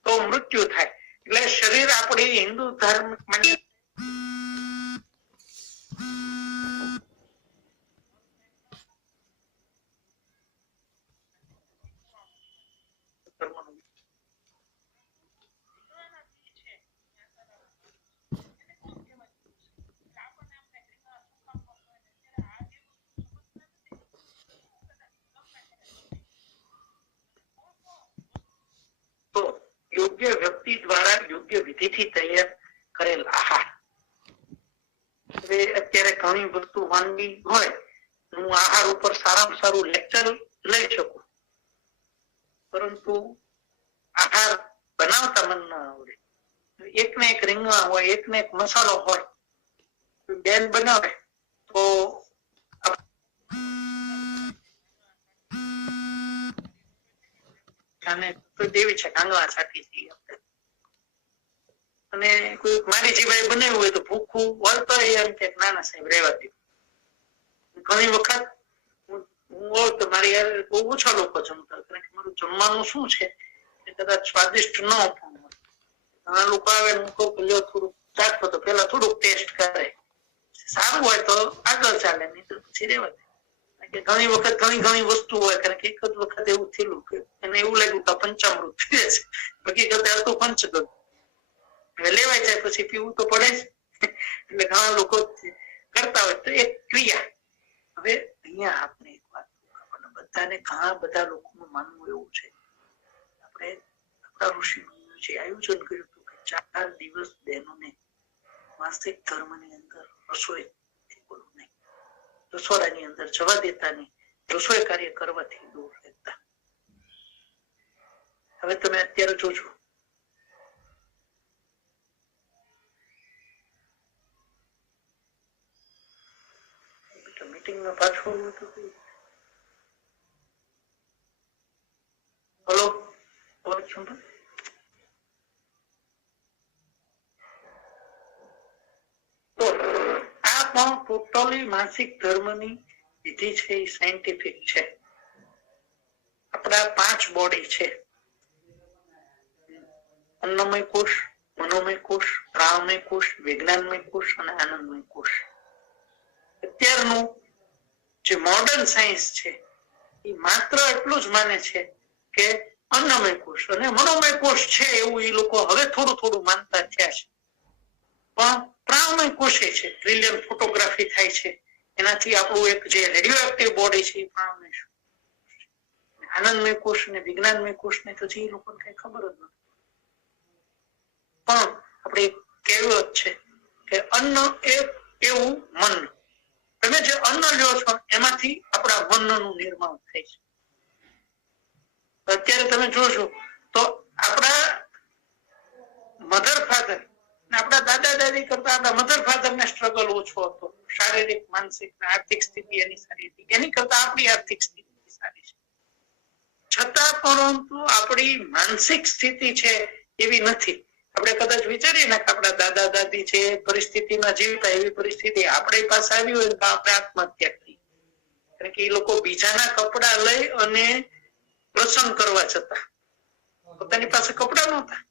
તો મૃત્યુ થાય. એટલે શરીર આપણી હિન્દુ ધર્મ વ્યક્તિ દ્વારા યોગ્ય વિધિથી તૈયાર કરેલ આહાર. હવે અત્યારે ઘણી વસ્તુ વાનગી હોય, હું આહાર ઉપર સારામાં સારું લેક્ચર લઈ શકું, પરંતુ આહાર બનાવતા મન ના આવડે. એક ને એક રીંગણા હોય, એક ને એક મસાલો હોય, બેન બનાવે તો દેવી છે કાંગવા છાંટી અને કોઈ મારી જીવાય બનાવ્યું હોય તો ભૂખું વળતો એમ કે નાના સાહેબ રહેવા દે. ઘણી વખત હું તો મારી યાર બહુ ઓછા લોકો જમતા, કારણ કે મારું જમવાનું શું છે એ કદાચ સ્વાદિષ્ટ ન પણ હોય. ઘણા લોકો આવે હું કહું કે લ્યો થોડુંક ચાખો, તો પેલા થોડુંક ટેસ્ટ કરે, સારું હોય તો આગળ ચાલે, નહીં તો પછી રહેવા દે. ઘણી વખત ઘણી વસ્તુ હોય, કારણ કે એક જ વખત એવું થયેલું કે એને એવું લાગ્યું કે પંચામૃત છે, હકીકતે હતું પંચગંધ. હવે લેવાય જાય પછી પીવું તો પડે જ. એટલે ઘણા લોકો કરતા હોય તો એક ક્રિયા. હવે અહીંયા આપણે એક વાત બધાને ઘણા બધા લોકોનું માનવું એવું છે, આપણે આપણા ઋષિ મુનિઓએ જે આયોજન કર્યું હતું કે 4 દિવસ બહેનોને માસિક ધર્મની અંદર રસોઈ બોલવું નહીં, રસોડાની અંદર જવા દેતા નહીં, રસોઈ કાર્ય કરવાથી દૂર રહેતા. હવે તમે અત્યારે જોજો, મીટિંગમાં પાછું હતું. હલો, તો આ પણ ટોટલી માસિક ધર્મની વિધિ છે, એ સાયન્ટિફિક છે. આપણા 5 બોડી છે, અન્નમય કોષ, મનોમય કોષ, પ્રાણમય કોષ, વિજ્ઞાનમય કોષ અને આનંદમય કોષ. અત્યારનું જે મોડર્ન સાયન્સ છે એ માત્ર એટલું જ માને છે કે અન્નમય કોષ અને મનોમય કોષ છે, એવું એ લોકો હવે થોડું માનતા થયા છે. પણ પ્રાણમય કોષ છે, ટ્રિલિયન ફોટોગ્રાફી થાય છે, એનાથી આપણું એક જે રેડિયો એક્ટિવ બોડી છે એ પ્રાણમય. આનંદમય કોષ અને વિજ્ઞાનમય કોષ ને તો એ લોકોને કઈ ખબર જ નથી. પણ આપણે કહેવત છે કે અન્ન એ એવું મન, તમે જે અન્ન લ્યો છો એમાંથી આપણા મનનું નિર્માણ થાય છે. અત્યારે તમે જોશો તો આપણા મધર ફાધર, આપણા દાદા દાદી કરતા આપણા મધર ફાધર ને સ્ટ્રગલ ઓછો હતો, શારીરિક, માનસિક, આર્થિક સ્થિતિ એની સારી હતી, એની કરતા આપણી આર્થિક સ્થિતિ સારી છે. છતાં પરંતુ આપણી માનસિક સ્થિતિ છે એવી નથી. આપણે કદાચ વિચારીએ ને કે આપણા દાદા દાદી છે પરિસ્થિતિમાં જીવતા, એવી પરિસ્થિતિ આપણી પાસે આવી હોય તો આપણે આત્મહત્યા કરી. કારણ કે એ લોકો બીજાના કપડા લઈ અને પ્રસંગ કરવા જતા, પોતાની પાસે કપડા નહોતા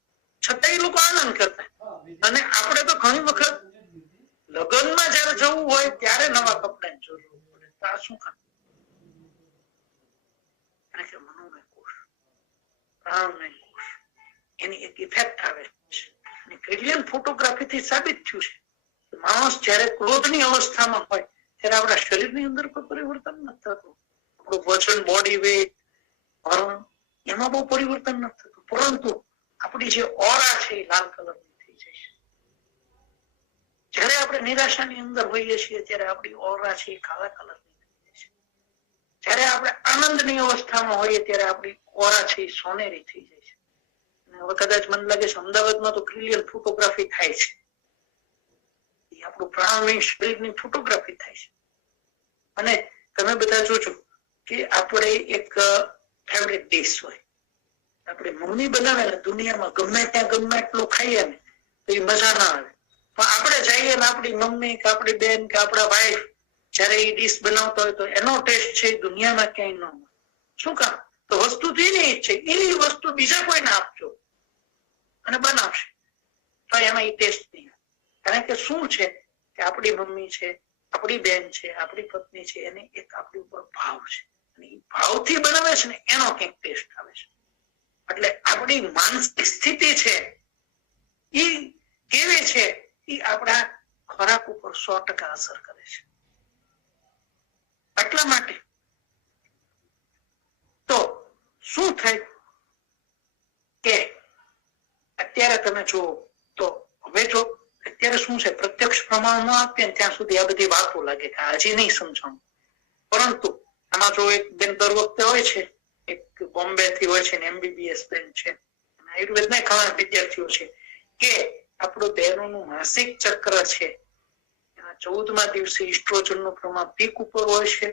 છતાં એ લોકો આનંદ કરતા. અને આપણે તો ઘણી વખત લગ્નમાં જયારે જવું હોય ત્યારે નવા કપડાની જરૂર પડે. તો આ શું કામ? કારણ કે મનોમય કોષ, પ્રાણમય કોષ, એની એક ઇફેક્ટ આવે છે. અને ટ્રિલિયન ફોટોગ્રાફી થી સાબિત થયું છે કે માણસ જયારે ક્રોધની અવસ્થામાં હોય ત્યારે આપણા શરીરની અંદર કોઈ પરિવર્તન નથી થતું. આપણું વજન, બોડી વેઇટ, એમાં બહુ પરિવર્તન નથી થતું, પરંતુ આપણી જે ઓરા છે એ લાલ કલરની થઈ જાય છે. જયારે આપણે નિરાશાની અંદર હોઈએ છીએ ત્યારે આપણી ઓરા છે એ કાળા કલરની થઈ જાય છે. જયારે આપણે આનંદની અવસ્થામાં હોઈએ ત્યારે આપણી ઓરા છે એ સોનેરી થઈ જાય છે. હવે કદાચ મને લાગે છે અમદાવાદમાં તો ટ્રિલિયન ફોટોગ્રાફી થાય છે, એ આપણું પ્રાણમય શરીરની ફોટોગ્રાફી થાય છે. અને તમે બધા જોજો કે આપણે એક ફેવરિટ ડિશ હોય, આપણે મમ્મી બનાવે ને દુનિયામાં ગમે ત્યાં ગમે એટલું ખાઈએ ને તો એ મજા ના આવે. પણ આપણે જઈએ ને આપણી મમ્મી કે આપણી બેન કે આપણા વાઈફ જયારે એ ડિશ બનાવતા હોય તો એનો ટેસ્ટ છે દુનિયામાં ક્યાંય ન મળે. શું કામ? તો વસ્તુ તો એની જ છે, એની વસ્તુ બીજા કોઈને આપજો અને બનાવશે તો એમાં એ ટેસ્ટ નહીં. કારણ કે શું છે કે આપણી મમ્મી છે, આપણી બેન છે, આપણી પત્ની છે, એને એક આપણી ઉપર ભાવ છે, અને એ ભાવથી બનાવે છે ને એનો કંઈક ટેસ્ટ આવે છે. એટલે આપણી માનસિક સ્થિતિ છે એ કેવી છે એ આપણા ખોરાક ઉપર 100% અસર કરે છે. એટલા માટે તો શું થાય કે અત્યારે તમે જુઓ તો હવે જો અત્યારે શું છે, પ્રત્યક્ષ પ્રમાણ ન આપીએ ત્યાં સુધી આ બધી વાતો લાગે કે હજી નહીં સમજાણું. પરંતુ આમાં જો એક બેન દર વખતે હોય છે, એક બોમ્બે થી હોય છે ને MBBS બેન છે, આયુર્વેદ ના ઘણા વિદ્યાર્થીઓ છે, કે આપણું બહેનોનું માસિક ચક્ર છે 14મા દિવસે ઇસ્ટ્રોજન નું પ્રમાણ પીક ઉપર હોય છે,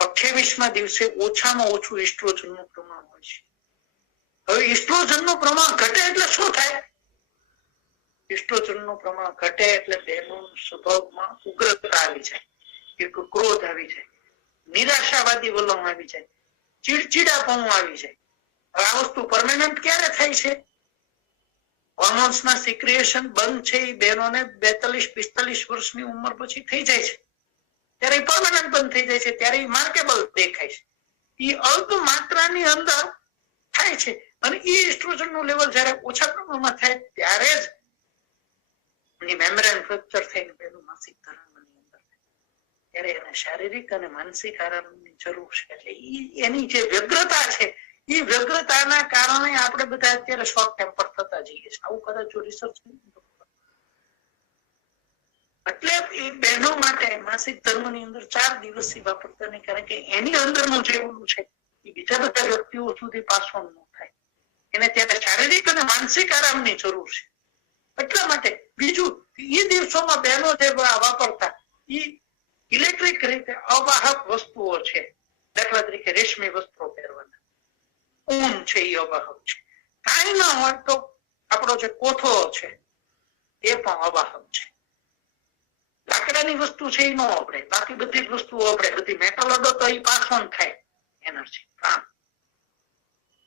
28મા દિવસે ઓછામાં ઓછું ઇસ્ટ્રોજન નું પ્રમાણ હોય છે. હવે ઇસ્ટ્રોજન નું પ્રમાણ ઘટે એટલે શું થાય? ઇસ્ટ્રોજન નું પ્રમાણ ઘટે એટલે બહેનોના સ્વભાવમાં ઉગ્રતા આવી જાય, એક ક્રોધ આવી જાય, નિરાશાવાદી વલણ આવી જાય, ચીડચીડાપણું આવી જાય. હવે આ વસ્તુ પરમેનન્ટ ક્યારે થાય છે? હોર્મોન્સ ના સિક્રિએશન બંધ છે એ બહેનોને 42-45 વર્ષની ઉંમર પછી થઈ જાય છે, ત્યારે પરમેનન્ટ બંધ થઈ જાય છે, ત્યારે એ માર્કેબલ દેખાય છે. એ અલ્પ માત્રાની અંદર થાય છે અને એ એસ્ટ્રોજન નું લેવલ જ્યારે ઓછા પ્રમાણમાં થાય ત્યારે જ મેમ્બ્રેન ફ્રેક્ચર થઈને પેલું માસિક ધર્મની અંદર ત્યારે એને શારીરિક અને માનસિક આરામની જરૂર છે. એટલે એની જે વ્યગ્રતા છે એ વ્યગ્રતાના કારણે આપણે બધા અત્યારે શોર્ટ ટેમ્પર થતા જઈએ છીએ. આવું કદાચ જો રિસર્ચ એટલે એ બહેનો માટે માસિક ધર્મની અંદર 4 દિવસથી વાપરતા નહીં, કારણ કે એની અંદરનું જે ઓલું છે એ બીજા બધા વ્યક્તિઓ સુધી પાસ ઓન ન થાય. એને ત્યારે શારીરિક અને માનસિક આરામની જરૂર છે. એટલા માટે બીજું એ દિવસોમાં બહેનો જે વાપરતા એ ઇલેક્ટ્રિક રીતે અવાહક વસ્તુઓ છે, દાખલા તરીકે રેશમી વસ્ત્રો પહેરવાના, ઊન છે એ અવાહક છે. કાંઈ ના હોય તો આપણો જે કોથળો છે એ પણ અવાહક છે. લાકડાની વસ્તુ છે એ ન વાપરે, બાકી બધી જ વસ્તુઓ વાપરે. બધી મેટલ અડો તો એ પાસ ઓન થાય એનર્જી,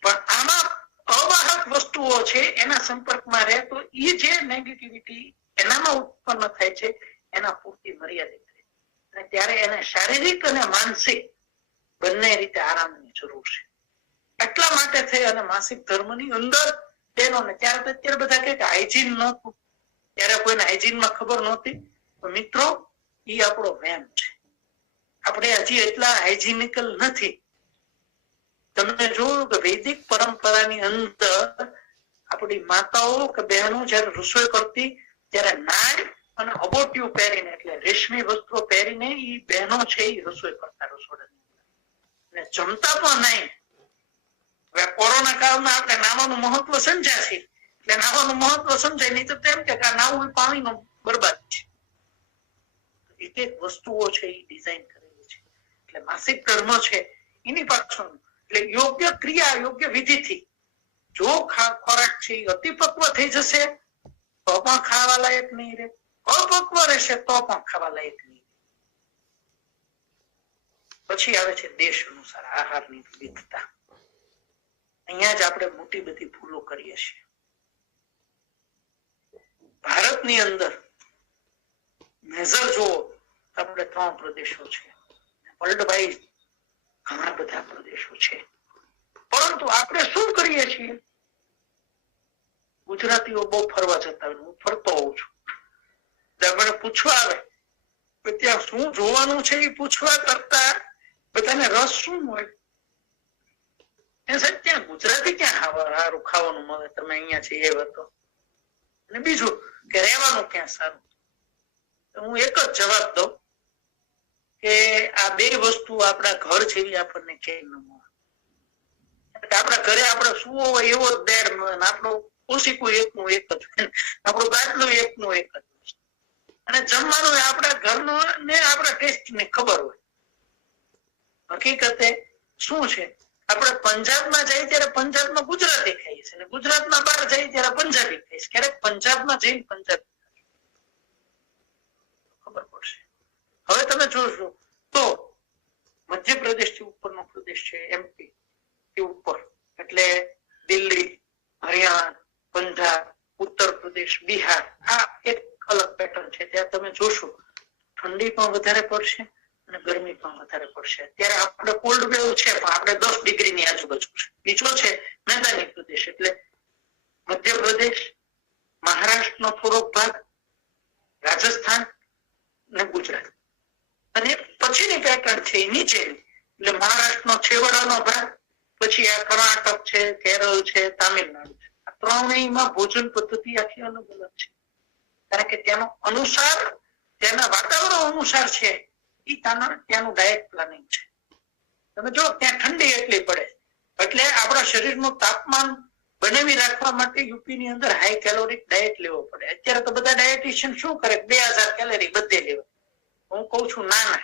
પણ આમાં અવાહક વસ્તુઓ છે એના સંપર્કમાં રહે તો એ જે નેગેટિવિટી એનામાં ઉત્પન્ન થાય છે એના પૂરતી મર્યાદિત રહે, અને ત્યારે એને શારીરિક અને માનસિક બંને રીતે આરામની જરૂર છે. એટલા માટે થઈ અને માસિક ધર્મની અંદર બહેનોને ત્યારે તો અત્યારે બધા કહે કે હાઇજીન નહોતું, ત્યારે કોઈને હાઇજીનમાં ખબર નહોતી. મિત્રો એ આપણો વહેમ છે, આપણે હજી એટલા હાઇજીનિકલ નથી. તમે જોયું કે વૈદિક પરંપરાની અંદર આપણી માતાઓ કે બહેનો જયારે રસોઈ કરતી ત્યારે નાળ અને અબોટિયું પહેરીને, એટલે રેશમી વસ્ત્રો પહેરીને એ બહેનો છે એ રસોઈ કરતા રસોડાની અંદર, જમતા પણ નહીં. હવે કોરોના કાળમાં આપણે નાવાનું મહત્વ સમજ્યા છીએ, એટલે નાવાનું મહત્વ સમજાય નહીં તો તેમ કે નાવું પાણીનો બરબાદ છે. એક એક વસ્તુઓ છે એ ડિઝાઇન કરેલી છે. એટલે માસિક ધર્મ છે એની પાછળ એટલે યોગ્ય ક્રિયા, યોગ્ય વિધિથી જો ખોરાક છે એ અતિપક્વ થઈ જશે તો પણ ખાવા લાયક નહીં રહે, અપક્વ રહેશે તો પણ ખાવા લાયક નહીં. પછી આવે છે દેશ અનુસાર આહારની વિવિધતા. અહીંયા જ આપણે મોટી બધી ભૂલો કરીએ છીએ. ભારતની અંદર મેજર જો આપણે 3 પ્રદેશો છે, વર્લ્ડ વાઇઝ ઘણા બધા પ્રદેશો છે, પરંતુ આપણે શું કરીએ છીએ? ગુજરાતીઓ બહુ ફરવા જતા હોય, હું ફરતો હોઉં છું, મને પૂછવા આવે કે ત્યાં શું જોવાનું છે એ પૂછવા કરતા બધાને રસ શું હોય એ સાહેબ ત્યાં ગુજરાતી ક્યાં સારું ખાવાનું મળે, તમે અહીંયા છે એ હતો. અને બીજું કે રહેવાનું ક્યાં સારું. હું એક જ જવાબ દઉં કે આ 2 વસ્તુ આપણા ઘર જેવી આપણને ક્યાંય ન મળે. આપણા ઘરે આપણે શું હોય એવો જ બેડ મળે, આપણું ઓશીકું એકનું એક જ, આપણું ગાટલું એકનું એક જ, અને જમવાનું આપણા ઘરનો ને આપણા ટેસ્ટ ની ખબર હોય. હકીકતે શું છે, આપણે પંજાબમાં જઈએ ત્યારે પંજાબમાં ગુજરાતી ખાઈએ છીએ, ગુજરાતમાં બહાર જઈએ ત્યારે પંજાબી ખાઈએ છીએ, ક્યારેક પંજાબમાં જઈને પંજાબી ખબર પડશે. હવે તમે જોશો તો મધ્યપ્રદેશ થી ઉપરનો પ્રદેશ છે MP થી ઉપર, એટલે દિલ્હી, હરિયાણા, પંજાબ, ઉત્તર પ્રદેશ, બિહાર, આ એક અલગ પેટર્ન છે. ત્યાં તમે જોશો ઠંડી પણ વધારે પડશે અને ગરમી પણ વધારે પડશે. અત્યારે આપણે કોલ્ડ વેવ છે પણ આપણે 10 ડિગ્રીની આજુબાજુ છે. બીજો છે મેદાની પ્રદેશ, એટલે મધ્યપ્રદેશ, મહારાષ્ટ્રનો થોડોક ભાગ, રાજસ્થાન ને ગુજરાત, અને પછીની પેટર્ન છે નીચેની, એટલે મહારાષ્ટ્રનો છેવાડાનો ભાગ, પછી આ કર્ણાટક છે, કેરળ છે, તામિલનાડુ છે. ત્રણેયમાં ભોજન પદ્ધતિ આખી અલગ અલગ છે, કારણ કે તેનો અનુસાર, તેના વાતાવરણ અનુસાર છે એ ત્યાંનું ડાયટ પ્લાનિંગ છે. તમે જો ત્યાં ઠંડી એટલી પડે એટલે આપણા શરીરનું તાપમાન બનાવી રાખવા માટે યુપી ની અંદર હાઈ કેલોરિક ડાયટ લેવો પડે. અત્યારે તો બધા ડાયટિશિયન શું કરે, 2000 કેલરી બધે લેવા. હું કઉ છું ના ના,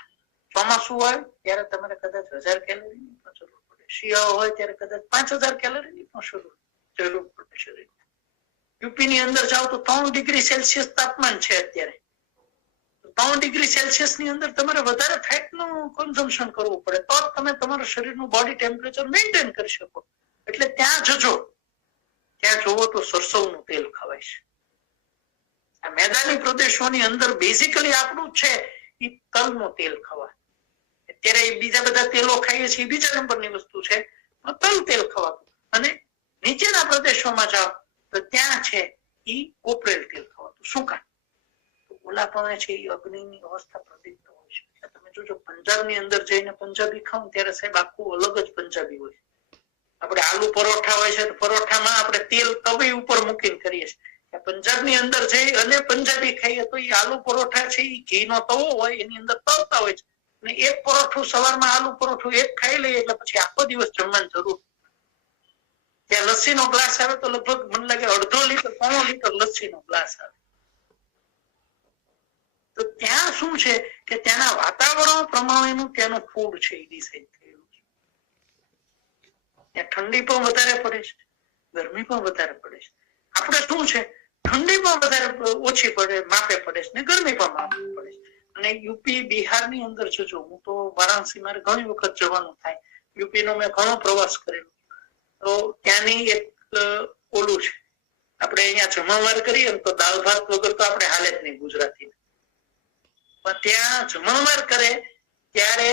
ચોમાસું હોય ત્યારે તમારે કદાચ 1000 કેલરી ની પણ જરૂર પડે, શિયાળો હોય ત્યારે કદાચ 5000 કેલરી ની પણ જરૂર પડે શરીર. યુપી ની અંદર જાઓ તો 3 ડિગ્રી સેલ્સિયસ તાપમાન છે અત્યારે. 3 ડિગ્રી સેલ્સિયસ ની અંદર તમારે વધારે ફેટ નું કન્ઝમ્પશન કરવું પડે તો જ તમે તમારા શરીરનું બોડી ટેમ્પરેચર મેન્ટેન કરી શકો. એટલે ત્યાં જજો, ત્યાં જોવો તો સરસવનું તેલ ખવાય છે. આ મેદાની પ્રદેશોની અંદર બેઝિકલી આપણું છે એ તલનું તેલ ખવાય. અત્યારે બીજા બધા તેલો ખાઈએ છીએ, બીજા નંબરની વસ્તુ છે, તલ તેલ ખવાતું. અને નીચેના પ્રદેશોમાં જાઓ તો ત્યાં છે એ કોપરેલ તેલ ખવાતું. શું કામ? ઓલા પણ છે એ અગ્નિની અવસ્થા પ્રદીપ્ત હોય છે. તમે જોજો પંજાબની અંદર જઈને પંજાબી ખાવ ત્યારે સાહેબ આખું અલગ જ પંજાબી હોય. આપણે આલુ પરોઠા હોય છે તો પરોઠામાં આપણે તેલ તવી ઉપર મૂકીને કરીએ છીએ. પંજાબની અંદર જઈ અને પંજાબી ખાઈએ તો એ આલુ પરોઠા છે એ ઘીનો તવો હોય એની અંદર તળતા હોય છે. અને એક પરોઠું સવારમાં આલુ પરોઠું એક ખાઈ લઈએ એટલે પછી આખો દિવસ જમવાની જરૂર. ત્યાં લસ્સીનો ગ્લાસ આવે તો લગભગ મને લાગે 1.5 લીટર 3 લીટર લસ્સીનો ગ્લાસ આવે. તો ત્યાં શું છે કે ત્યાંના વાતાવરણ પ્રમાણેનું ત્યાંનું ફૂડ છે એ ડિસાઈડ થયેલું છે. ત્યાં ઠંડી પણ વધારે પડે છે, ગરમી પણ વધારે પડે છે. આપણે શું છે, ઠંડી પણ વધારે ઓછી પડે, માપે પડે છે, ને ગરમી પણ માપે પડે છે. અને યુપી બિહારની અંદર જજો, હું તો વારાણસી મારે ઘણી વખત જવાનું થાય, યુપી નો મેં ઘણો પ્રવાસ કરેલો. તો ત્યાંની એક ઓલું છે, આપણે અહીંયા જમણવાર કરીએ ને તો દાળ ભાત વગર તો આપણે હાલે જ નહીં ગુજરાતી. પણ ત્યાં જમણવાર કરે ત્યારે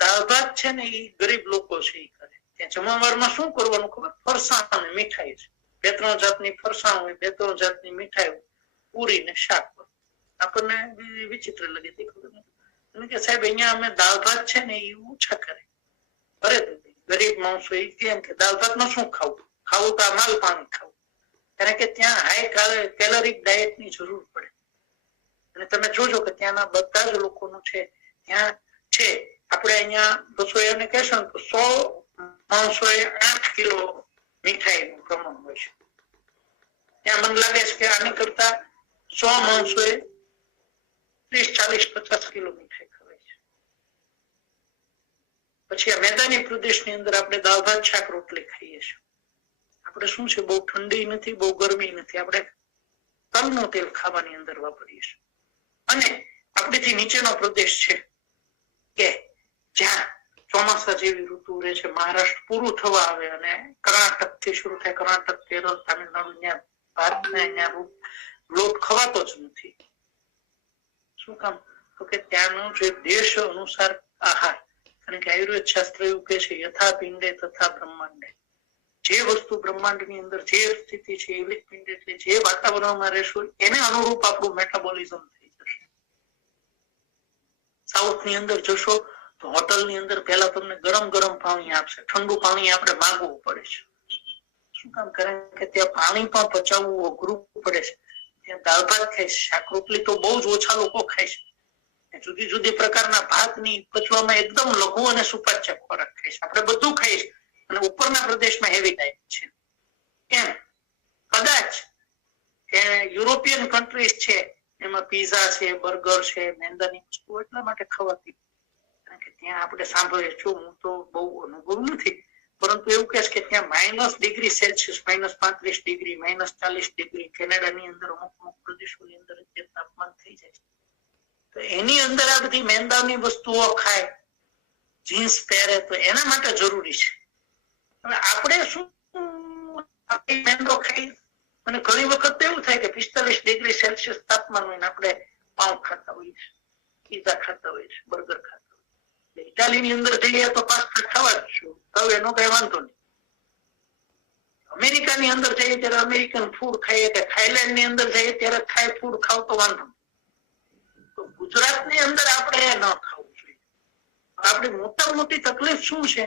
દાળ ભાત છે ને એ ગરીબ લોકો છે એ કરે. ત્યાં જમણવારમાં શું કરવાનું ખબર? ફરસાણ અને મીઠાઈ છે. 2-3 જાતની ફરસાણ હોય, 2-3 જાતની મીઠાઈ હોય, પૂરી ને શાક હોય. આપણને વિચિત્ર લાગે તે ખબર નથી કે સાહેબ અહીંયા અમે દાળ ભાત છે ને એ ઓછા કરે. અરે ગરીબ માણસો એ કેમ કે દાળ ભાતમાં શું ખાવું? ખાવું તો માલ પાણી ખાવું. કારણ કે ત્યાં હાઈ કેલરીક ડાયટ ની જરૂર પડે. અને તમે જોજો કે ત્યાંના બધા જ લોકોનું છે ત્યાં છે. આપણે અહીંયા રસોઈયાને કહેશો તો 100 માણસોએ 8 કિલો મીઠાઈનું પ્રમાણ હોય છે. ત્યાં મને લાગે છે કે આની કરતા 100 માણસોએ 30-40-50 કિલો મીઠાઈ ખવાય છે. પછી આ મેદાની પ્રદેશની અંદર આપણે દાળ ભાત શાક રોટલી ખાઈએ છીએ. આપણે શું છે, બહુ ઠંડી નથી, બહુ ગરમી નથી, આપણે તલનું તેલ ખાવાની અંદર વાપરીએ છીએ. અને આપણેથી નીચેનો પ્રદેશ છે કે જ્યાં ચોમાસા જેવી ઋતુ રહે છે, મહારાષ્ટ્ર પૂરું થવા આવે અને કર્ણાટક થી શરૂ થાય, કર્ણાટક, કેરળ, તામિલનાડુ, ત્યાં ભારતને અહીંયા લોટ ખવાતો જ નથી. શું કામ? તો કે ત્યાંનો જે દેશ અનુસાર આહાર, કારણ કે આયુર્વેદ શાસ્ત્ર એવું કહે છે યથા પિંડે તથા બ્રહ્માંડે. જે વસ્તુ બ્રહ્માંડની અંદર જે સ્થિતિ છે એવી પિંડ, એટલે જે વાતાવરણમાં રહેશું એને અનુરૂપ આપણું મેટાબોલિઝમ થઈ જશે. સાઉથ ની અંદર જશો તો હોટલ ની અંદર પહેલા તમને ગરમ ગરમ પાણી આપશે, ઠંડુ પાણી આપણે માંગવું પડે છે. શું કામ? કારણ કે ત્યાં પાણી પણ પચાવવું અઘરું પડે છે. ત્યાં દાળ ભાત ખાય છે, શાક રોટલી તો બહુ જ ઓછા લોકો ખાય છે. જુદી જુદી પ્રકારના ભાતની પચવામાં એકદમ લઘુ અને સુપાચ્ય ખોરાક ખાય છે. આપણે બધું ખાઈએ છીએ અને ઉપરના પ્રદેશમાં હેવી ડાયટ છે. કેમ? કદાચ યુરોપિયન કન્ટ્રીઝ છે એમાં પીઝા છે, બર્ગર છે, મેંદાની વસ્તુ એટલા માટે ખવાતી. કારણ કે ત્યાં આપણે સાંભળીએ છું, હું તો બહુ અનુભવ નથી, પરંતુ એવું કહે છે કે ત્યાં -°C, -35 ડિગ્રી, -40 ડિગ્રી, કેનેડાની અંદર અમુક પ્રદેશોની અંદર તાપમાન થઈ જાય છે. તો એની અંદર આ બધી મેંદાની વસ્તુઓ ખાય, જીન્સ પહેરે તો એના માટે જરૂરી છે. હવે આપણે શું મેંદો ખાઈ અને ઘણી વખત એવું થાય કે 45 ડિગ્રી સેલ્સિયસ તાપમાન હોય ને આપણે પાઉં ખાતા હોઈએ છીએ, પીઝા ખાતા હોઈએ છીએ, બર્ગર ખાતા હોઈએ. ઇટાલી ની અંદર જઈએ તો પાસ્તા ખાવા જ છું, હવે એનો કઈ વાંધો નહીં. અમેરિકાની અંદર જઈએ ત્યારે અમેરિકન ફૂડ ખાઈએ, કે થાઈલેન્ડ ની અંદર જઈએ ત્યારે થાઈ ફૂડ ખાવ તો વાંધો નહીં. તો ગુજરાતની અંદર આપણે ન ખાવું જોઈએ. આપણી મોટા મોટી તકલીફ શું છે?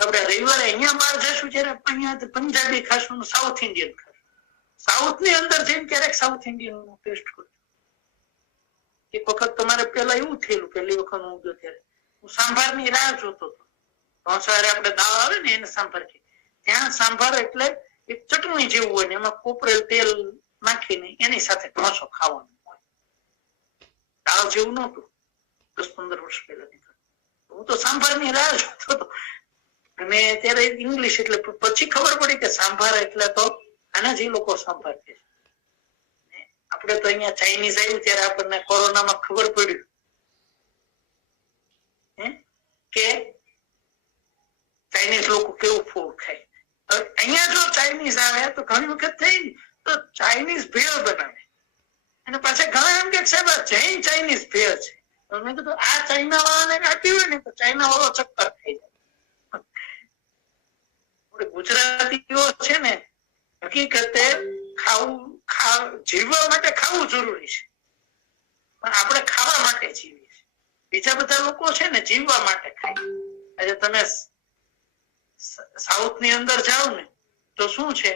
આપણે રવિવારે અહીંયા બહાર જશું ત્યારે અહીંયા પંજાબી ખાશું, સાઉથ ઇન્ડિયન ખાશું. સાઉથ ની અંદર જઈને ક્યારેક સાઉથ ઇન્ડિયન નું ટેસ્ટ કરજો. એક વખત તમારે પેલા એવું થયેલું, પહેલી વખત હું ગયો ત્યારે હું સાંભાર ની રાહ જોતો હતો. સવારે આપણે દાળ આવે ને એને સાંભાર કે, ત્યાં સાંભાર એટલે એક ચટણી જેવું હોય ને એમાં કોપરેલ તેલ નાખીને એની સાથે ઢોસો ખાવાનો હોય. દાળ જેવું નહોતું. 10-15 વર્ષ પહેલા હું તો સાંભાર ની રાહ જોતો હતો. અને ત્યારે ઇંગ્લિશ એટલે પછી ખબર પડી કે સાંભાર એટલે તો આના જે લોકો સાંભાર કે છે. આપણે તો અહીંયા ચાઇનીઝ આવ્યું ત્યારે આપણને કોરોનામાં ખબર પડ્યું કે ચાઇનીઝ લોકો કેવું ફૂડ ખાય. અહીંયા જો ચાઇનીઝ આવે તો ઘણી વખત થઈ તો ચાઇનીઝ ભેળ બનાવે અને પાછા ઘણા એમ કે સાહેબ જૈન ચાઇનીઝ ભેળ છે. મેં કીધું આ ચાઇના વાળાને આપી હોય ને તો ચાઇના વાળો ચક્કર થઈ જાય. ગુજરાતીઓ છે ને હકીકતે જીવવા માટે ખાવું જરૂરી છે, પણ આપણે ખાવા માટે જીવીએ છીએ. બીજા બધા લોકો છે ને જીવવા માટે ખાય. આજે તમે સાઉથ ની અંદર જાઓ ને તો શું છે,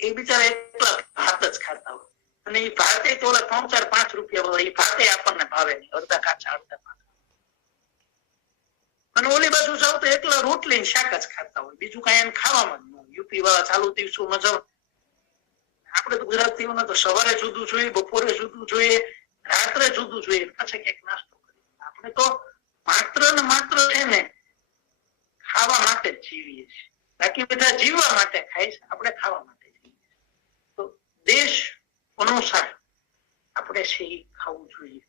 એ બિચારા એકલા ભાત જ ખાતા હોય અને એ ભાતે તો 3-4-5 રૂપિયા વાળા એ ભાતે આપણને ભાવે નહીં, અડધા કાચા અડધા પાકા. અને ઓલી બાજુ જાવ તો એકલા રોટલી ને શાક જ ખાતા હોય, બીજું કઈ એમ ખાવામાં જ ન. યુપી વાળા ચાલુ દિવસોમાં જાવ, આપણે તો ગુજરાતીઓને તો સવારે જુદું જોઈએ, બપોરે જુદું જોઈએ, રાત્રે જુદું જોઈએ, પાછા ક્યાંક નાસ્તો કરીએ. આપણે તો માત્ર ને માત્ર છે ને ખાવા માટે જ જીવીએ છીએ. બાકી બધા જીવવા માટે ખાય છે, આપણે ખાવા માટે જીવીએ છીએ. તો દેશ અનુસાર આપણે છે એ ખાવું જોઈએ.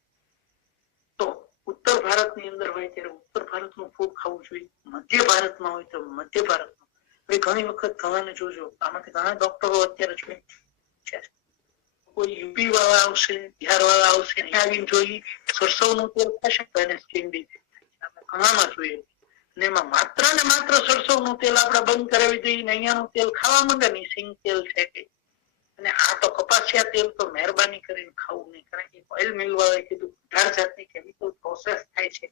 તો ઉત્તર ભારતની અંદર હોય ત્યારે ઉત્તર ભારતનું ફૂડ ખાવું જોઈએ, મધ્ય ભારતમાં હોય તો મધ્ય ભારતનું. ઘણી વખત ઘણાને જોજો, આમાંથી ઘણા ડોક્ટરો અત્યારે જોઈ છે, કોઈ યુપી વાળા આવશે, બિહાર વાળા આવશે, આવીને જોઈ સરસવનું તેલ થશે તો એને સ્કિન ડિઝીઝ થાય છે. આપણે ઘણામાં જોઈએ અને એમાં માત્ર ને માત્ર સરસવનું તેલ આપણે બંધ કરાવી દઈએ ને અહીંયાનું તેલ ખાવા માંડે ને સિંગ તેલ છે કે. અને આ તો કપાસિયા તેલ તો મહેરબાની કરીને ખાવું નહીં, કારણ કે ઓઇલ મિલ વાળાએ કીધું 18 જાતની કેમિકલ પ્રોસેસ થાય છે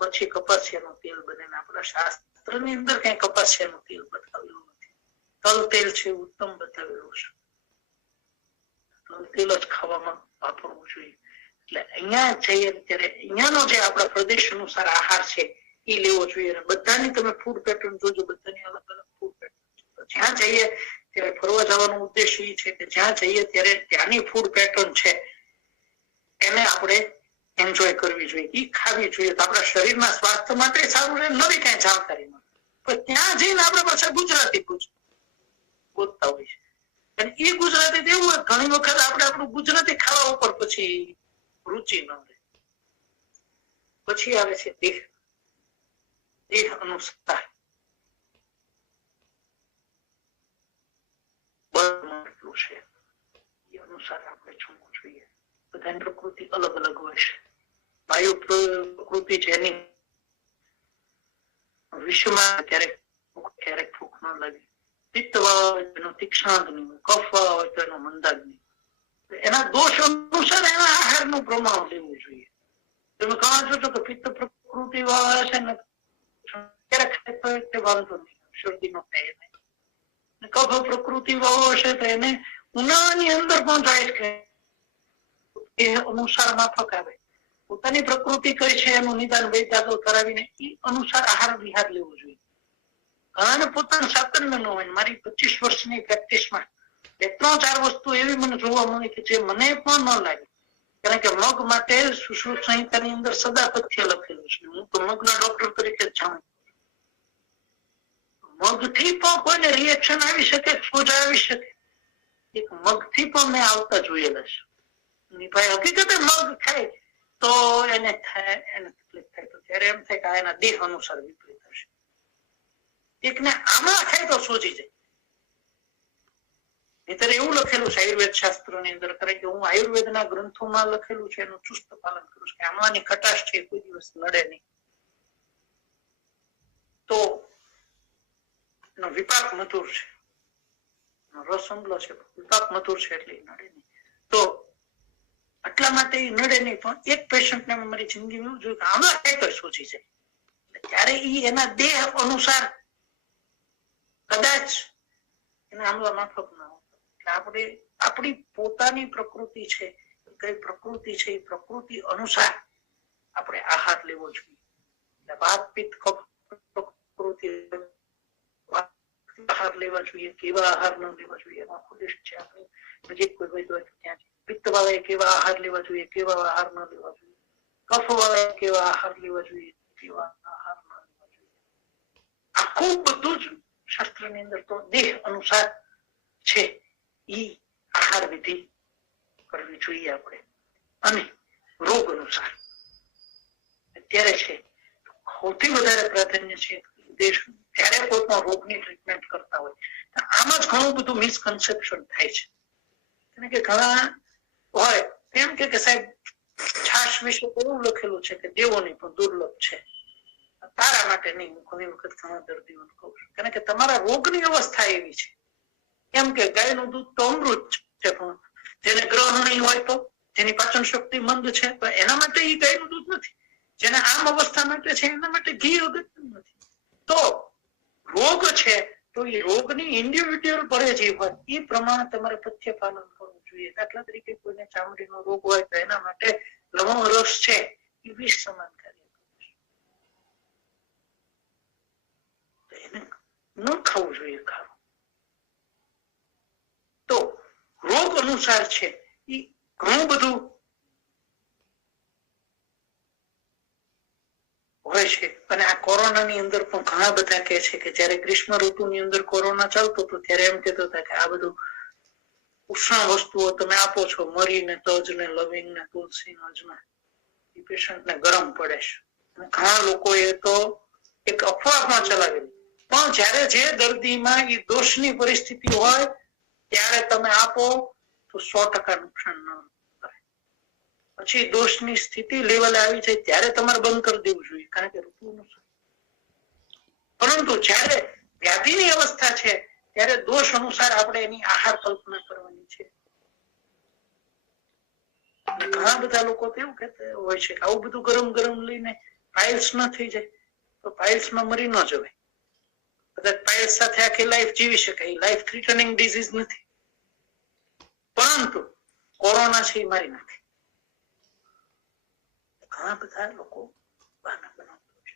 પછી કપાસિયાનું તેલ બને. આપણા શાસ્ત્રની અંદર કઈ કપાસિયાનું તેલ બતાવેલું નથી. તલ તેલ છે ઉત્તમ બતાવેલું છે. તલ તેલ જ ખાવામાં વાપરવું જોઈએ. એટલે અહીંયા જઈએ ત્યારે અહીંયાનો જે આપણા પ્રદેશ અનુસાર આહાર છે એ લેવો જોઈએ. બધાની તમે ફૂડ પેટર્ન જોજો, બધાની અલગ અલગ ફૂડ પેટર્ન. જ્યાં જઈએ ત્યારે ફરવા જવાનો ઉદ્દેશ એ છે કે જ્યાં જઈએ ત્યારે ત્યાંની ફૂડ પેટર્ન છે એને આપણે એન્જોય કરવી જોઈએ, એ ખાવી જોઈએ. તો આપણા શરીરના સ્વાસ્થ્ય માટે સારું રહે, નવી કઈ જાણકારી મળે. પણ ત્યાં જઈને આપણે પાછા ગુજરાતી ગોતતા હોય છે. અને એ ગુજરાતી એવું હોય ઘણી વખત આપણે આપણું ગુજરાતી ખાવા ઉપર પછી રુચિ ન રહે. પછી આવે છે દેહ અનુસાર કેટલું છે એ અનુસાર આપણે જોવું જોઈએ. બધાની પ્રકૃતિ અલગ અલગ હોય છે. વાયુ પ્રકૃતિ છે એની વિશ્વમાં ક્યારેક ભૂખ ન લાગે, પિત્ત વાળા હોય તો એનો તીક્ષ્ણાગ્નિ હોય, કફ વાળા હોય તો એનો મંદાગ્નિ. એના દોષ અનુસાર એના આહારનું પ્રમાણ લેવું જોઈએ. તમે ઘણા જોશો તો પિત્ત પ્રકૃતિ વાળા છે ને ક્યારેક વાંધો નહીં, શરદી નો થાય નહીં. કફ પ્રકૃતિ વાળો હશે તો એને ઉનાળાની અંદર પણ જાય છે એ અનુસાર માફક આવે. પોતાની પ્રકૃતિ કઈ છે એનું નિદાન વૈદ્ય કરાવીને એ અનુસાર આહાર વિહાર લેવો જોઈએ. ઘણાને પોતાનું સાતન્ય ન હોય. મારી 25 વર્ષની પ્રેક્ટિસમાં 2-4 વસ્તુ એવી મને જોવા મળી કે જે મને પણ ન લાગે. કારણ કે મગ માટે સુશ્રુત સંહિતાની અંદર સદા પથ્ય લખેલું છે. હું તો મગના ડોક્ટર તરીકે જ જાણું. મગથી પણ કોઈને રિએક્શન આવી શકે, સોજા આવી શકે. એક મગથી પણ મેં આવતા જોયેલા છે. ભાઈ હકીકતે મગ ખાય તો એને તકલીફ થાય. તો ત્યારે એમ થાય કે એના દેહ અનુસાર વિપરીત હશે. એકને આમળા ખાય તો સોજી જાય. નહીતર એવું લખેલું છે આયુર્વેદ શાસ્ત્ર ની અંદર, કારણ કે હું આયુર્વેદના ગ્રંથોમાં લખેલું છે એનું ચુસ્ત પાલન કરું છું કે આમળાની ખટાશ છે કોઈ દિવસ નડે નહીં. તો એનો વિપાક મધુર છે, રસ અમ્લ છે, વિપાક મધુર છે એટલે નડે નહીં. તો એટલા માટે એ નડે નહીં. પણ એક પેશન્ટ ને મારી જિંદગીમાં એવું જોયું કે આમળા ખાય તો સોચી જાય. ત્યારે એ એના દેહ અનુસાર કદાચ એના આમળા માફક ના હોય. આપણે આપણી પોતાની પ્રકૃતિ છે, કઈ પ્રકૃતિ છે એ પ્રકૃતિ અનુસાર આપણે આહાર લેવો જોઈએ. વાત પિત્ત કફ પ્રકૃતિ આહાર લેવા જોઈએ, કેવા આહાર ન લેવા જોઈએ એનો ઉદ્દેશ છે. આપણે નજીક કોઈ હોય તો ત્યાં પિત્ત વાળાએ કેવા આહાર લેવા જોઈએ, કેવા આહાર ન લેવા જોઈએ, કફ વાળાએ કેવા આહાર લેવા જોઈએ, કેવા આહાર ન લેવા જોઈએ. આખું બધું જ શાસ્ત્રની અંદર તો દેહ અનુસાર છે ઈ આહાર વિધિ કરવી જોઈએ આપણે. અને રોગ અનુસાર અત્યારે છે સૌથી વધારે પ્રાધાન્ય છે દેશ ત્યારે કોઈ પણ રોગની ટ્રીટમેન્ટ કરતા હોય આમાં જ ઘણું બધું મિસકન્સેપ્શન થાય છે. કે ઘણા હોય એમ કે સાહેબ છાશ વિશે એવું લખેલું છે કે દેવો નહીં પણ દુર્લભ છે, તારા માટે નહીં. હું ઘણી વખત ઘણા દર્દીઓને કહું છું કારણ કે તમારા રોગની અવસ્થા એવી છે. એમ કે ગાયનું દૂધ તો અમૃત છે, પણ જેને ગ્રહ નહીં હોય તો, જેની પાચન શક્તિ મંદ છે તો એના માટે એ ગાયનું દૂધ નથી. જેને આમ અવસ્થા માટે છે એના માટે ઘી અગત્યનું નથી. તો રોગ છે તો એ રોગની ઇન્ડિવિડ્યુઅલ પરેજી હોય એ પ્રમાણે તમારે પથ્ય પાલન કરવું જોઈએ. દાખલા તરીકે કોઈને ચામડીનો રોગ હોય તો એના માટે લવંગ રસ છે એ વિષ સમાન કાર્ય કરે છે, એને ન ખાવું જોઈએ ખાવું. તો રોગ અનુસાર છે એ ઘણું બધું હોય છે. અને આ કોરોનાની અંદર પણ ઘણા બધા કહે છે કે જયારે ગ્રીષ્મ ઋતુની અંદર કોરોના ચાલતો હતો ત્યારે એમ કહેતો હતા કે આ બધું ઉષ્ણ વસ્તુઓ તમે આપો છો, મરી ને તજ ને લવિંગ ને તુલસી નો અજમા, એ પેશન્ટ ને ગરમ પડે છે. અને ઘણા લોકોએ તો એક અફવા પણ ચલાવેલી. પણ જયારે જે દર્દીમાં એ દોષની પરિસ્થિતિ હોય ત્યારે તમે આપો તો 100% નુકસાન ન થાય. પછી દોષની સ્થિતિ લેવલે આવી જાય ત્યારે તમારે બંધ કરી દેવું જોઈએ કારણ કે ઋતુ અનુસાર. પરંતુ જયારે વ્યાધિની અવસ્થા છે ત્યારે દોષ અનુસાર આપણે એની આહાર કલ્પના કરવાની છે. ઘણા બધા લોકો તો એવું કહેતા હોય છે કે આવું બધું ગરમ ગરમ લઈને પાઇલ્સ ન થઈ જાય તો પાઇલ્સ માં મરી ન જવાય. કદાચ પાઇલ્સ સાથે આખી લાઈફ જીવી શકાય, લાઈફ થ્રીટનિંગ ડિઝીઝ નથી, પરંતુ કોરોના છે એ મારી નાખે. ઘણા બધા લોકો બહાના બનાવતા છે.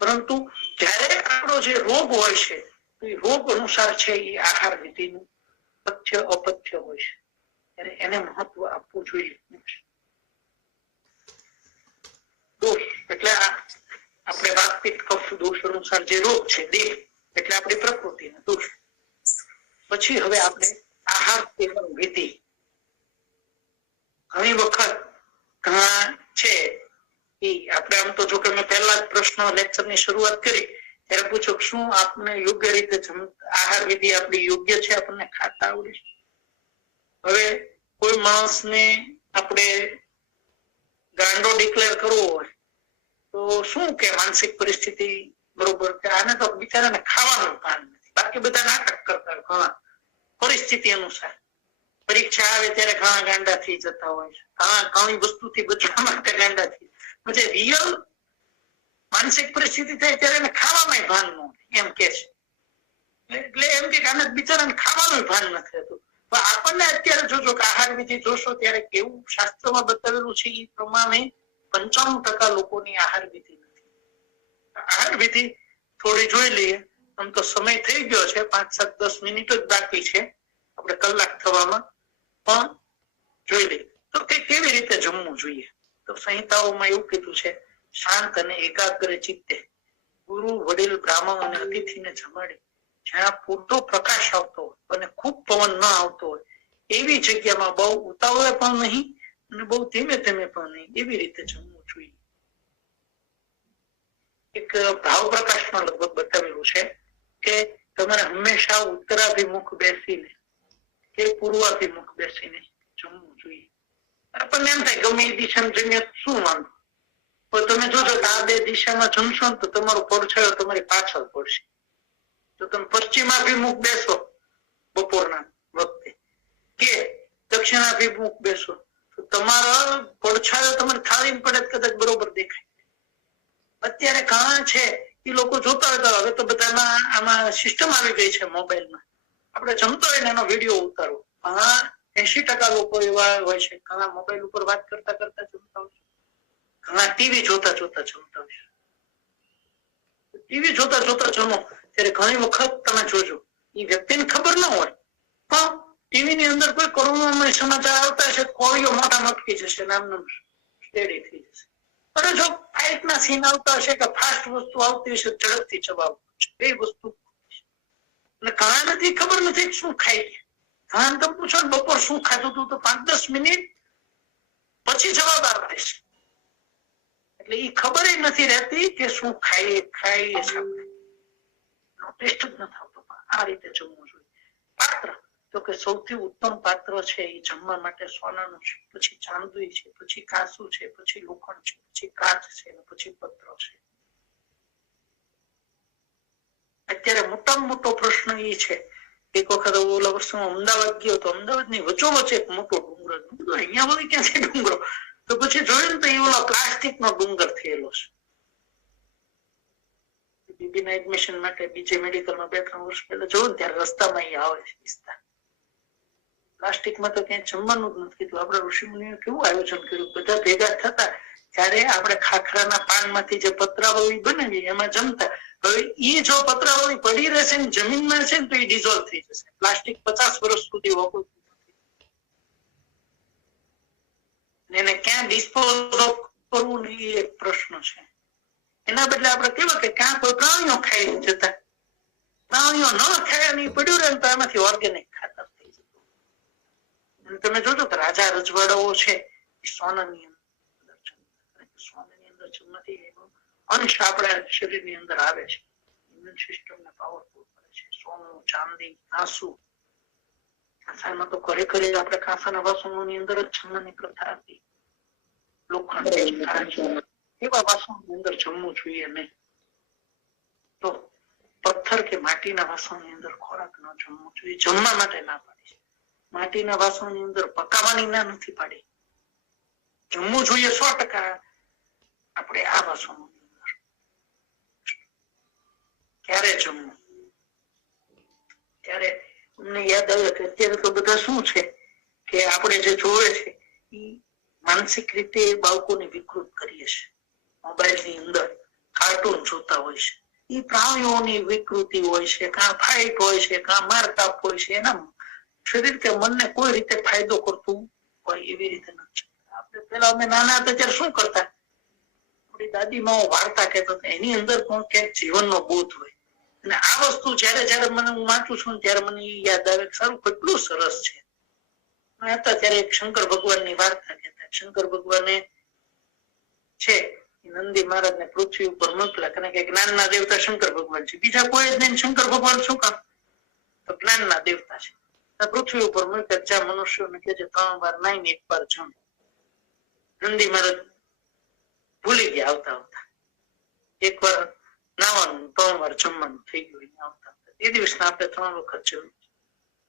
પરંતુ જયારે આપણો જે રોગ હોય છે તો એ રોગ અનુસાર છે એ આહાર વિધિનું પથ્ય અપથ્ય હોય છે ત્યારે એને મહત્વ આપવું જોઈએ. દોષ એટલે આપણે વાત પિત્ત કફ દોષ અનુસાર જે રોગ છે દેહ એટલે આપણી પ્રકૃતિનો દોષ. પછી હવે આપણે આહાર સેવન વિધિ. ઘણી વખત ઘણા છે એ આપણે આમ તો જો કે મેં પહેલા જ પ્રશ્ન લેક્ચરની શરૂઆત કરી ત્યારે પૂછો શું આપને યોગ્ય રીતે આહાર વિધિ આપણી યોગ્ય છે, આપણને ખાતા આવડે છે? હવે કોઈ માણસને આપણે ગાંડો ડિક્લેર કરવો હોય તો શું કે માનસિક પરિસ્થિતિ બરોબર કે આને તો બિચારાને ખાવાનું ભાન નથી, બાકી બધા નાટક કરતા ઘણા પરિસ્થિતિ અનુસાર. પરીક્ષા આવે ત્યારે ઘણા ગાંડા થઈ જતા હોય છે, ઘણી વસ્તુથી બચવા માટે ગાંડા થઈ. પછી રિયલ માનસિક પરિસ્થિતિ થાય ત્યારે એને ખાવામાં ભાન ન એમ કે છે. એટલે એમ કે આને બિચારાને ખાવાનું ભાન નથી થતું. પણ આપણને અત્યારે જોજો કે આહાર વિધિ જોશો ત્યારે કેવું શાસ્ત્રમાં બતાવેલું છે એ પ્રમાણે 95% લોકોની આહાર વિધિ નથી. આહાર વિધિ થોડી જોઈ લઈએ. આમ તો સમય થઈ ગયો છે, 5-7-10 મિનિટ જ બાકી છે આપણે કલાક થવામાં, પણ જોઈ લઈએ તો કે કેવી રીતે જમવું જોઈએ. તો સંહિતાઓમાં એવું કીધું છે શાંત અને એકાગ્ર ચિત્તે ગુરુ વડીલ બ્રાહ્મણ અને અતિથિને જમાડી જ્યાં પૂરતો પ્રકાશ આવતો હોય અને ખૂબ પવન ન આવતો હોય એવી જગ્યામાં બહુ ઉતાવળે પણ નહીં અને બહુ ધીમે ધીમે પણ નહીં એવી રીતે જમવું જોઈએ. એક ભાવ પ્રકાશમાં લગભગ બતાવેલું છે કે તમારે હંમેશા ઉત્તરાભિમુખ બેસીને કે પૂર્વાભિમુખ બેસીને જમવું જોઈએ. આપણને એમ થાય ગમે એ દિશામાં જમીએ શું વાંધો, પણ તમે જોજો કે આ બે દિશામાં જમશો ને તો તમારો પડછાયો તમારી પાછળ પડશે. તો તમે પશ્ચિમાભિમુખ બેસો બપોરના વખતે કે દક્ષિણાભિમુખ બેસો તો તમારો પડછાયો તમારે થાળીમાં પડે કદાચ બરોબર દેખાય. અત્યારે ઘણા છે એ લોકો જોતા હોય તો હવે તો બધામાં આમાં સિસ્ટમ આવી ગઈ છે મોબાઈલમાં, આપણે જમતો હોય ને એનો વિડીયો ઉતારો. 80% લોકો એવા હોય છે, ઘણા મોબાઈલ ઉપર વાત કરતા કરતા જમતા હોય છે, ઘણા ટીવી જોતા જોતા જમતા હોય છે. ટીવી જોતા જોતા જમો ત્યારે ઘણી વખત તમે જોજો એ વ્યક્તિને ખબર ન હોય પણ ટીવી ની અંદર કોઈ કોરોનાના સમાચાર આવતા હશે, કોળીઓ મોટા મટકી જશે, નામનું સ્ટેડી થઈ જશે. અને જો ફાઇટ ના સીન આવતા હશે કે ફાસ્ટ વસ્તુ આવતી હશે, ઝડપથી જવાબ એ વસ્તુ. અને ઘણા નથી ખબર નથી શું ખાઈ ગયા. ઘણા તમે પૂછો ને બપોર શું ખાધું હતું તો 5-10 મિનિટ પછી જવાબ આવે છે. એટલે એ ખબર નથી રહેતી કે શું ખાઈએ છે. ટેસ્ટ જ નથી આવતો. આ રીતે જમવું જોઈએ. પાત્ર તો કે સૌથી ઉત્તમ પાત્ર છે એ જમવા માટે સોનાનું છે, પછી ચાંદી છે, પછી કાંસુ છે, પછી લોખંડ છે, પછી કાચ છે, પછી પત્ર છે. અત્યારે મોટામાં મોટો પ્રશ્ન એ છે, એક વખત ઓલા વર્ષમાં અમદાવાદ ગયો તો અમદાવાદ ની વચ્ચોવચ્ચ એક મોટો ડુંગર, અહીંયા વળી ક્યાં છે ડુંગરો? તો પછી જોયું ને તો એ ઓલા પ્લાસ્ટિક નો ડુંગર થયેલો છે. બીબીના એડમિશન માટે બીજે મેડિકલમાં 2-3 વર્ષ પહેલા જોયું ને ત્યારે રસ્તામાં અહીં આવે છે વિસ્તાર. પ્લાસ્ટિકમાં તો ક્યાંય જમવાનું જ નથી કીધું. આપણે ઋષિમુનિએ કેવું આયોજન કર્યું, બધા ભેગા થતા ત્યારે આપણે ખાખરાના પાનમાંથી જે પતરાવળી બનાવી એમાં જમતા. હવે એ જો પતરાવળી પડી રહેશે ને જમીનમાં છે ને તો એ ડિઝોલ્વ થઈ જશે. પ્લાસ્ટિક 50 વર્ષ સુધી વપરાતું નથી. એને ક્યાં ડિસ્પોઝ કરવું એ એક પ્રશ્ન છે. એના બદલે આપણે કેવા કે ક્યાં કોઈ પ્રાણીઓ ખાઈ જતા, પ્રાણીઓ ન ખાય અને પડ્યું રહે તો એમાંથી ઓર્ગેનિક ખાતર થઈ જતું. તમે જોજો કે રાજા રજવાડાઓ છે એ સોનાની અંદર જન્મથી એનો અંશ આપણા શરીરની અંદર આવે છે. ઇમ્યુન સિસ્ટમને પાવરફુલ કરે છે. સોનું, ચાંદી, કાંસુ. કાંસામાં તો ખરેખર આપણે કાંસાના વાસણોની અંદર જ જમવાની પ્રથા હતી. લોખંડ, એવા વાસણની અંદર જમવું જોઈએ નહીં. તો પથ્થર કે માટીના વાસણની અંદર ખોરાક ન જમવો જોઈએ. જમવા માટે ના પાડી છે. માટીના વાસણની અંદર પકાવવાની ના નથી પાડી. જમવું જોઈએ 100%. આપણે આ વાસણોની અંદર ક્યારે જમવું? ત્યારે અમને યાદ આવે કે અત્યારે તો બધા શું છે કે આપણે જે જોવે છે એ માનસિક રીતે બાળકોને વિકૃત કરીએ છીએ. મોબાઈલ ની અંદર કાર્ટૂન જોતા હોય છે. એ પ્રાણીઓની વિકૃતિ હોય છે, કાં ફાઇટ હોય છે, કાં મારકાપ હોય છે. એના શરીર કે મનને કોઈ રીતે ફાયદો કરતું હોય એવી રીતે નથી. આપણે પેલા અમે નાના હતા ત્યારે શું કરતા, આપણી દાદીમાઓ વાર્તા કહેતા હતા, એની અંદર પણ ક્યાંક જીવનનો બોધ હોય. અને આ વસ્તુ જયારે જયારે મને હું વાંચું છું ત્યારે મને યાદ આવે કે સારું કેટલું સરસ છે. હતા ત્યારે એક શંકર ભગવાનની વાર્તા કહેતા. શંકર ભગવાને છે નંદી મહારાજ ને પૃથ્વી ઉપર મોકલા, કારણ કે જ્ઞાનના દેવતા શંકર ભગવાન છે. બીજા કોઈ જ નહીં. શંકર ભગવાન શું કામ? તો જ્ઞાનના દેવતા છે. પૃથ્વી ઉપર મોકલા, જ્યાં મનુષ્યોને કે 3 વાર નાઈને 1 વાર જમ. નંદી મહારાજ ભૂલી ગયા આવતા 1 વાર નાવાનું 3 વાર જમવાનું થઈ ગયું. આવતા એ દિવસના આપણે 3 વખત જમ્યું.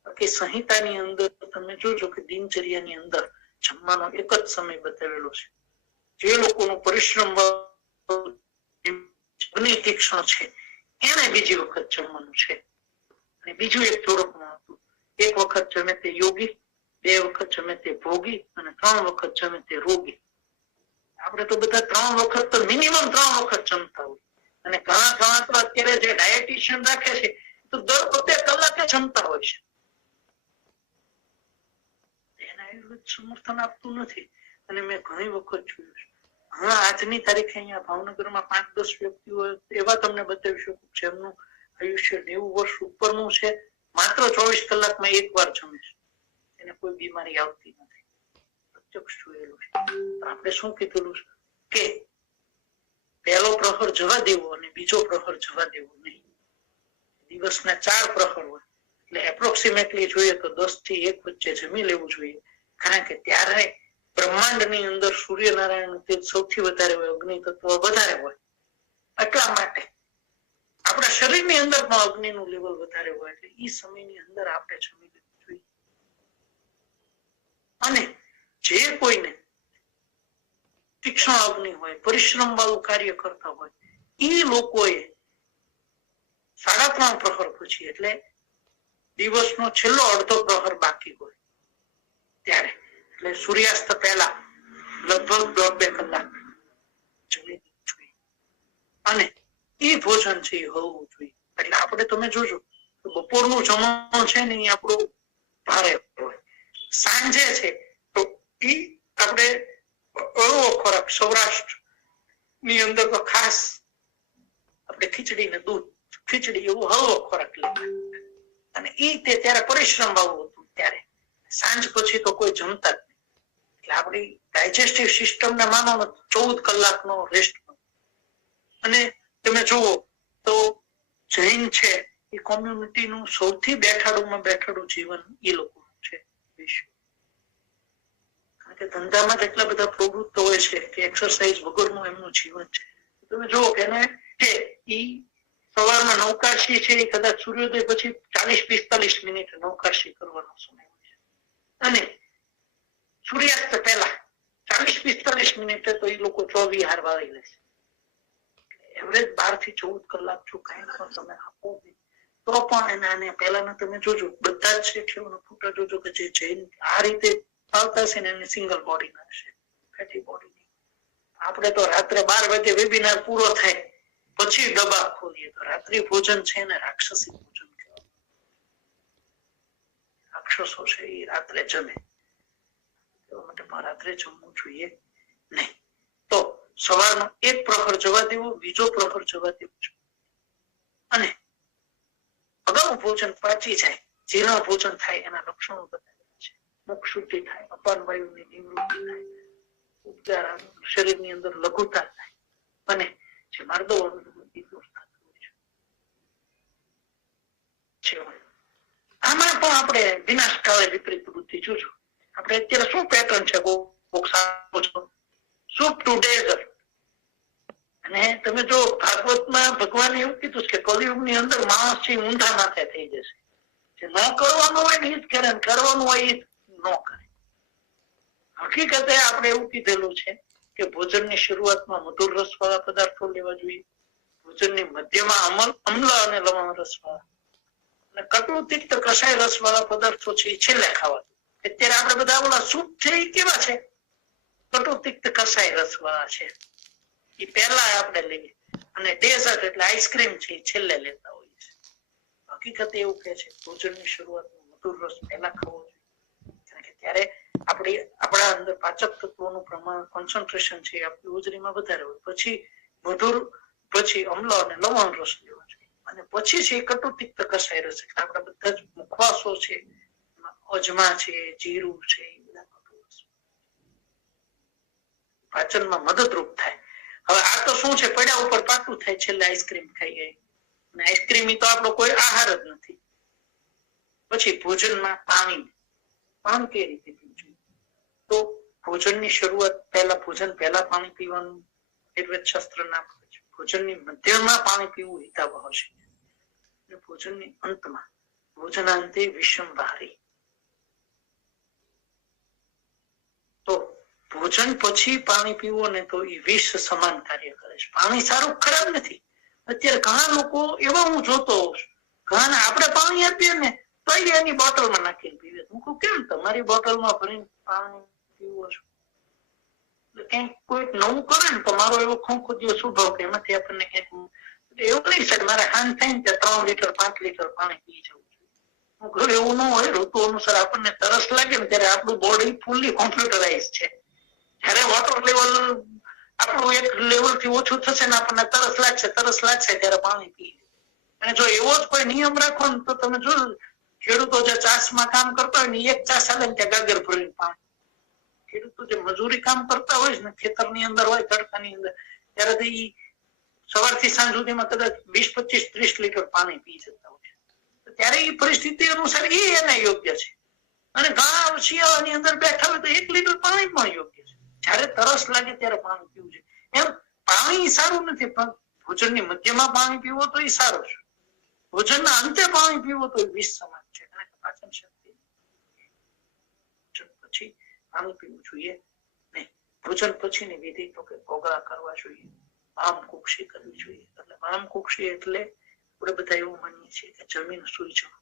બાકી સંહિતાની અંદર તમે જોજો કે દિનચર્યાની અંદર જમવાનો એક જ સમય બતાવેલો છે. જે લોકોનું પરિશ્રમ તીક્ષ્ણ છે એને બીજી વખત જમવાનું છે. અને બીજું એક થોડુંક હતું, 1 વખત જમે તે યોગી, 2 વખત જમે તે ભોગી અને 3 વખત જમે તે રોગી. આપણે તો બધા 3 વખત તો મિનિમમ 3 વખત જમતા હોય. અને ઘણા તો અત્યારે જે ડાયટિશિયન રાખે છે તો દર 2 કલાકે જમતા હોય છે. એના આયુર્વેદ સમર્થન આપતું નથી. અને મેં ઘણી વખત જોયું છે. હા, આજની તારીખે અહીંયા ભાવનગરમાં 5-10 વ્યક્તિઓ એવા તમને બતાવી શકું જેમનું આયુષ્ય 90 વર્ષ ઉપરનું છે, માત્ર 24 કલાકમાં 1 વાર જમે છે. એને કોઈ બીમારી આવતી નથી. પ્રત્યક્ષ જોયેલું છે. આપણે શું કીધેલું કે પહેલો પ્રહર જવા દેવો અને બીજો પ્રહર જવા દેવો નહીં. દિવસના 4 પ્રહર હોય એટલે એપ્રોક્સિમેટલી જોઈએ તો 10 થી 1 વચ્ચે જમી લેવું જોઈએ. કારણ કે ત્યારે બ્રહ્માંડની અંદર સૂર્યનારાયણ તેજ સૌથી વધારે હોય, અગ્નિ તત્વ વધારે હોય. એટલા માટે આપણા શરીરની અંદર પણ અગ્નિનું લેવલ વધારે હોય એટલે એ સમયની અંદર આપણે જમી લેવું જોઈએ. અને જે કોઈને તીક્ષ્ણ અગ્નિ હોય, પરિશ્રમ વાળું કાર્ય કરતા હોય એ લોકોએ 3.5 પ્રહર પછી એટલે દિવસનો છેલ્લો અડધો પ્રહર બાકી હોય ત્યારે, એટલે સૂર્યાસ્ત પહેલા લગભગ 1.5-2 કલાક જમી લેવું જોઈએ અને એ ભોજન છે એ હોવું જોઈએ. એટલે આપણે તમે જોજો બપોરનું જમવાનું છે ને એ આપણું ભારે હોય, સાંજે છે તો એ આપણે હળવો ખોરાક, સૌરાષ્ટ્ર ની અંદર તો ખાસ આપણે ખીચડી ને દૂધ, ખીચડી એવો હળવો ખોરાક લેતા અને એ ત્યારે પરિશ્રમ વાળું હતું ત્યારે, સાંજ પછી તો કોઈ જમતા જ નહીં. એટલે આપણી ડાયજેસ્ટિવ સિસ્ટમ ને માનો 14 કલાકનો રેસ્ટ. અને તમે જુઓ તો જૈન છે એ કોમ્યુનિટીનું સૌથી બેઠાડું જીવન એ લોકોનું છે વિશ્વ. કારણ કે ધંધામાં એટલા બધા પ્રવૃત્ત હોય છે કે એક્સરસાઇઝ વગરનું એમનું જીવન છે. તમે જુઓ કે સવારમાં નૌકાશી છે એ કદાચ સૂર્યોદય પછી 40-45 મિનિટ નૌકાશી કરવાનો સમય હોય છે અને સૂર્યાસ્ત પહેલા 40-45 મિનિટે તો એ લોકો 24 વિહાર વાળી લે છે. એવરેજ 12 થી 14 કલાક જો કઈ પણ તમે આપો તો પણ એને પહેલાના તમે જોજો બધા જ શેઠીઓનો ફોટા જોજો કે જે જૈન આ રીતે આવતા છે ને એની સિંગલ બોડી ના છે, ફેટી બોડી. આપણે તો રાત્રે 12 વાગે વેબિનાર પૂરો થાય પછી ડબ્બા ખોલીએ તો રાત્રિ ભોજન છે ને રાક્ષસી ભોજન કહેવાય. રાક્ષસો છે એ રાત્રે જમે, એટલા માટે રાત્રે જમવું જોઈએ નહીં. તો સવારનો એક પ્રહર જવા દેવો, બીજો પ્રહર જવા દેવો અને અગાઉ ભોજન પાચી જાય, જીર્ણ ભોજન થાય એના લક્ષણો બતાવ્યા છે. મુખ શુદ્ધિ થાય, અપાન વાયુની નિવૃત્તિ થાય, ઉપચાર શરીરની અંદર લઘુતા થાય અને જે માર્ગો દૂર થતું હોય છે. આમાં પણ આપણે વિનાશકાળે વિપરીત બુદ્ધિ જોજો. આપણે અત્યારે શું પેટર્ન છે સૂપ ટુ ડેઝર્ટ. અને તમે જો ભાગવતમાં ભગવાને એવું કીધું કે કલિયુગની અંદર માણસ છે ઊંધા માથે થઈ જશે. જે ન કરવાનું હોય ને એ જ કરે, કરવાનું હોય એ ન કરે. હકીકતે આપણે એવું કીધેલું છે કે ભોજનની શરૂઆતમાં મધુર રસ વાળા પદાર્થો લેવા જોઈએ, ભોજનની મધ્યમાં અમ્લ અને લવણ રસ વાળા અને કટુ તિક્ત કષાય રસ વાળા પદાર્થો છે એ છેલ્લે ખાવા. અત્યારે આપણે બધા ઓલા સૂપ છે એ કેવા છે? કટુ તિક્ત કષાય રસ વાળા છે, એ પહેલા આપણે લઈએ અને ડેઝર્ટ એટલે આઈસ્ક્રીમ છે એ છેલ્લે લેતા હોઈએ છે. હકીકત એવું કે છે ભોજનની શરૂઆતમાં મધુર રસ પહેલા ખાવો જોઈએ, કારણ કે ત્યારે આપણા અંદર પાચક તત્વોનું પ્રમાણ, કોન્સન્ટ્રેશન છે આપણી હોજરીમાં વધારે હોય. પછી મધુર, પછી અમ્લ અને લવણ રસ લેવો જોઈએ અને પછી છે કટુ તિક્ત કષાય રસ. એટલે આપણા બધા જ મુખવાસો છે, અજમા છે, જીરું છે, એ બધા પાચનમાં મદદરૂપ થાય. હવે આ તો શું છે, પડ્યા ઉપર પાકું થાય, છેલ્લે આઈસ્ક્રીમ ખાઈ ગઈ. અને આઈસ્ક્રીમ તો આપણો કોઈ આહાર જ નથી. પછી ભોજનમાં પાણી કઈ રીતે પીવું જોઈએ? તો ભોજનની શરૂઆત પહેલા, ભોજન પહેલા પાણી પીવાનું આયુર્વેદ શાસ્ત્ર ના કહે છે. ભોજનની મધ્યમાં પાણી પીવું હિતાવહ છે અને ભોજનની અંતમાં, ભોજનાંતે વિષમ વારી. તો ભોજન પછી પાણી પીવું ને તો એ વિષ સમાન કાર્ય કરે છે. પાણી સારું ખરાબ નથી. અત્યારે ઘણા લોકો એવા હું જોતો હોઉં છું, ઘણા આપણે પાણી આપીએ ને તો એની બોટલમાં નાખીને પીવે. હું કહું કેમ તમારી બોટલમાં ભરીને પાણી પીવું છો? કંઈક કોઈક નવું કરે ને તો મારો એવો ખોખુદિયો સ્વભાવ કે એમાંથી આપણને કંઈક એવું નહીં સાહેબ મારે હાન થાય ને 3 લીટર 5 લીટર પાણી પી જવું જોઈએ. હું કહું એવું ન હોય. ઋતુ અનુસાર આપણને તરસ લાગે ને ત્યારે આપણું બોડી ફૂલ્લી કોમ્પ્યુટરાઇઝ છે. જયારે વોટર લેવલ આપણું એક લેવલ થી ઓછું થશે ને આપણને તરસ લાગશે ત્યારે પાણી પી. અને જો એવો જ કોઈ નિયમ રાખો ને તો તમે જો ખેડૂતો જે ચાષમાં કામ કરતા હોય ને એક ચાસ આવે ને ત્યાં ગાગર ભરીને પાણી. ખેડૂતો જે મજૂરી કામ કરતા હોય ને ખેતરની અંદર હોય, તડકાની અંદર, ત્યારે તો એ સવારથી સાંજ સુધીમાં કદાચ 20, 25, 30 લીટર પાણી પી જતા હોય. ત્યારે એ પરિસ્થિતિ અનુસાર એ એને યોગ્ય છે. અને ઘણા શિયાળાની અંદર બેઠા હોય તો 1 લીટર પાણી પણ યોગ્ય છે. જયારે તરસ લાગે ત્યારે પાણી પીવું છે. એમ પાણી સારું નથી, પણ ભોજનની મધ્યમાં પાણી પીવું તો એ સારું છે. ભોજનના અંતે પાણી પીવું તો એ વિષ સમાન છે. પાચન શક્તિ પછી પાણી પીવું જોઈએ નહીં. ભોજન પછીની વિધિ તો કે કોગળા કરવા જોઈએ, આમ કુક્ષી કરવી જોઈએ. એટલે આમ કુક્ષી એટલે આપણે બધા એવું માનીએ છીએ કે જમીન સુઈ જવું.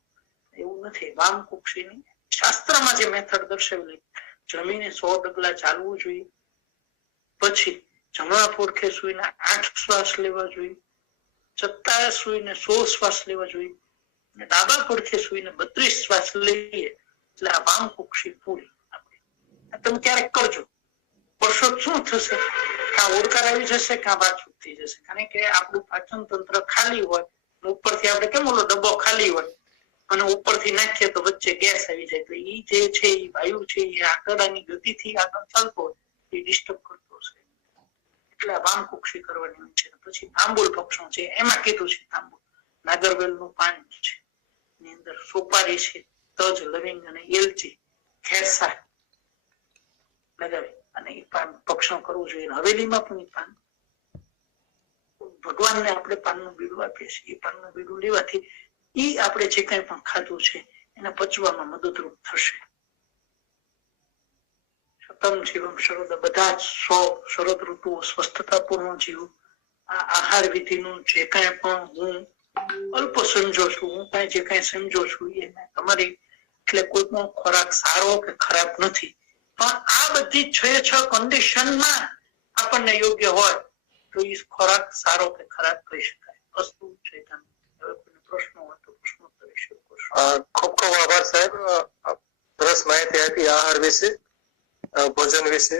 એવું નથી. વામકુક્ષીની શાસ્ત્રમાં જે મેથડ દર્શાવેલી, જમીને 100 ડગલા ચાલવું જોઈએ, પછી જમણા પુરખે સુઈને 8 શ્વાસ લેવા જોઈએ, ચત્તા સુઈને 16 શ્વાસ લેવા જોઈએ, અને ડાબા પુરખે સુઈને 32 શ્વાસ લઈએ એટલે આ વામકુક્ષી પૂરી. તમે ક્યારેક કરજો, કરશો શું થશે? કાં ઓડકાર આવી જશે, કાં પાછું થઈ જશે. કારણ કે આપણું પાચન તંત્ર ખાલી હોય, ઉપરથી આપણે કેમ ઓલો ડબ્બો ખાલી હોય અને ઉપરથી નાખીએ તો વચ્ચે ગેસ આવી જાય, તો એ જે છે એ વાયુ છે એ આંતરડાની ગતિથી આગળ ચાલતો હોય એ ડિસ્ટર્બ કરતો હશે. એટલે વામકુક્ષી કરવાની છે. પછી તાંબુલ ભક્ષણ છે, એમાં કીધું છે તાંબુલ નાગરવેલનું પાન છે, એની અંદર સોપારી છે, તજ, લવિંગ અને એલચી, ખેસા લગાવી અને એ પાન ભક્ષણ કરવું જોઈએ. હવેલીમાં પણ એ પાન, ભગવાનને આપણે પાનનું બીડું આપીએ છીએ, એ પાનનું બીડું લેવાથી એ આપણે જે કઈ પણ ખાધું છે એને પચવામાં મદદરૂપ થશે. શતમ જીવમ શરદ, બધા જ 100 શરદ ઋતુઓ સ્વસ્થતાપૂર્ણ જીવું. આ આહાર વિધિનું જે કઈ પણ હું અલ્પ સમજો છું, હું કઈ જે કઈ સમજો છું એ તમારી, એટલે કોઈ પણ ખોરાક સારો કે ખરાબ નથી, પણ આ બધી 6 કન્ડિશનમાં આપણને યોગ્ય હોય તો એ ખોરાક સારો કે ખરાબ કહી શકાય. વસ્તુ છે. હવે કોઈ પ્રશ્નો હોય તો પ્રશ્નોત્તરી શરૂ કરશો. ખૂબ ખૂબ આભાર સાહેબ, સરસ માહિતી આપી આહાર વિશે, ભોજન વિશે.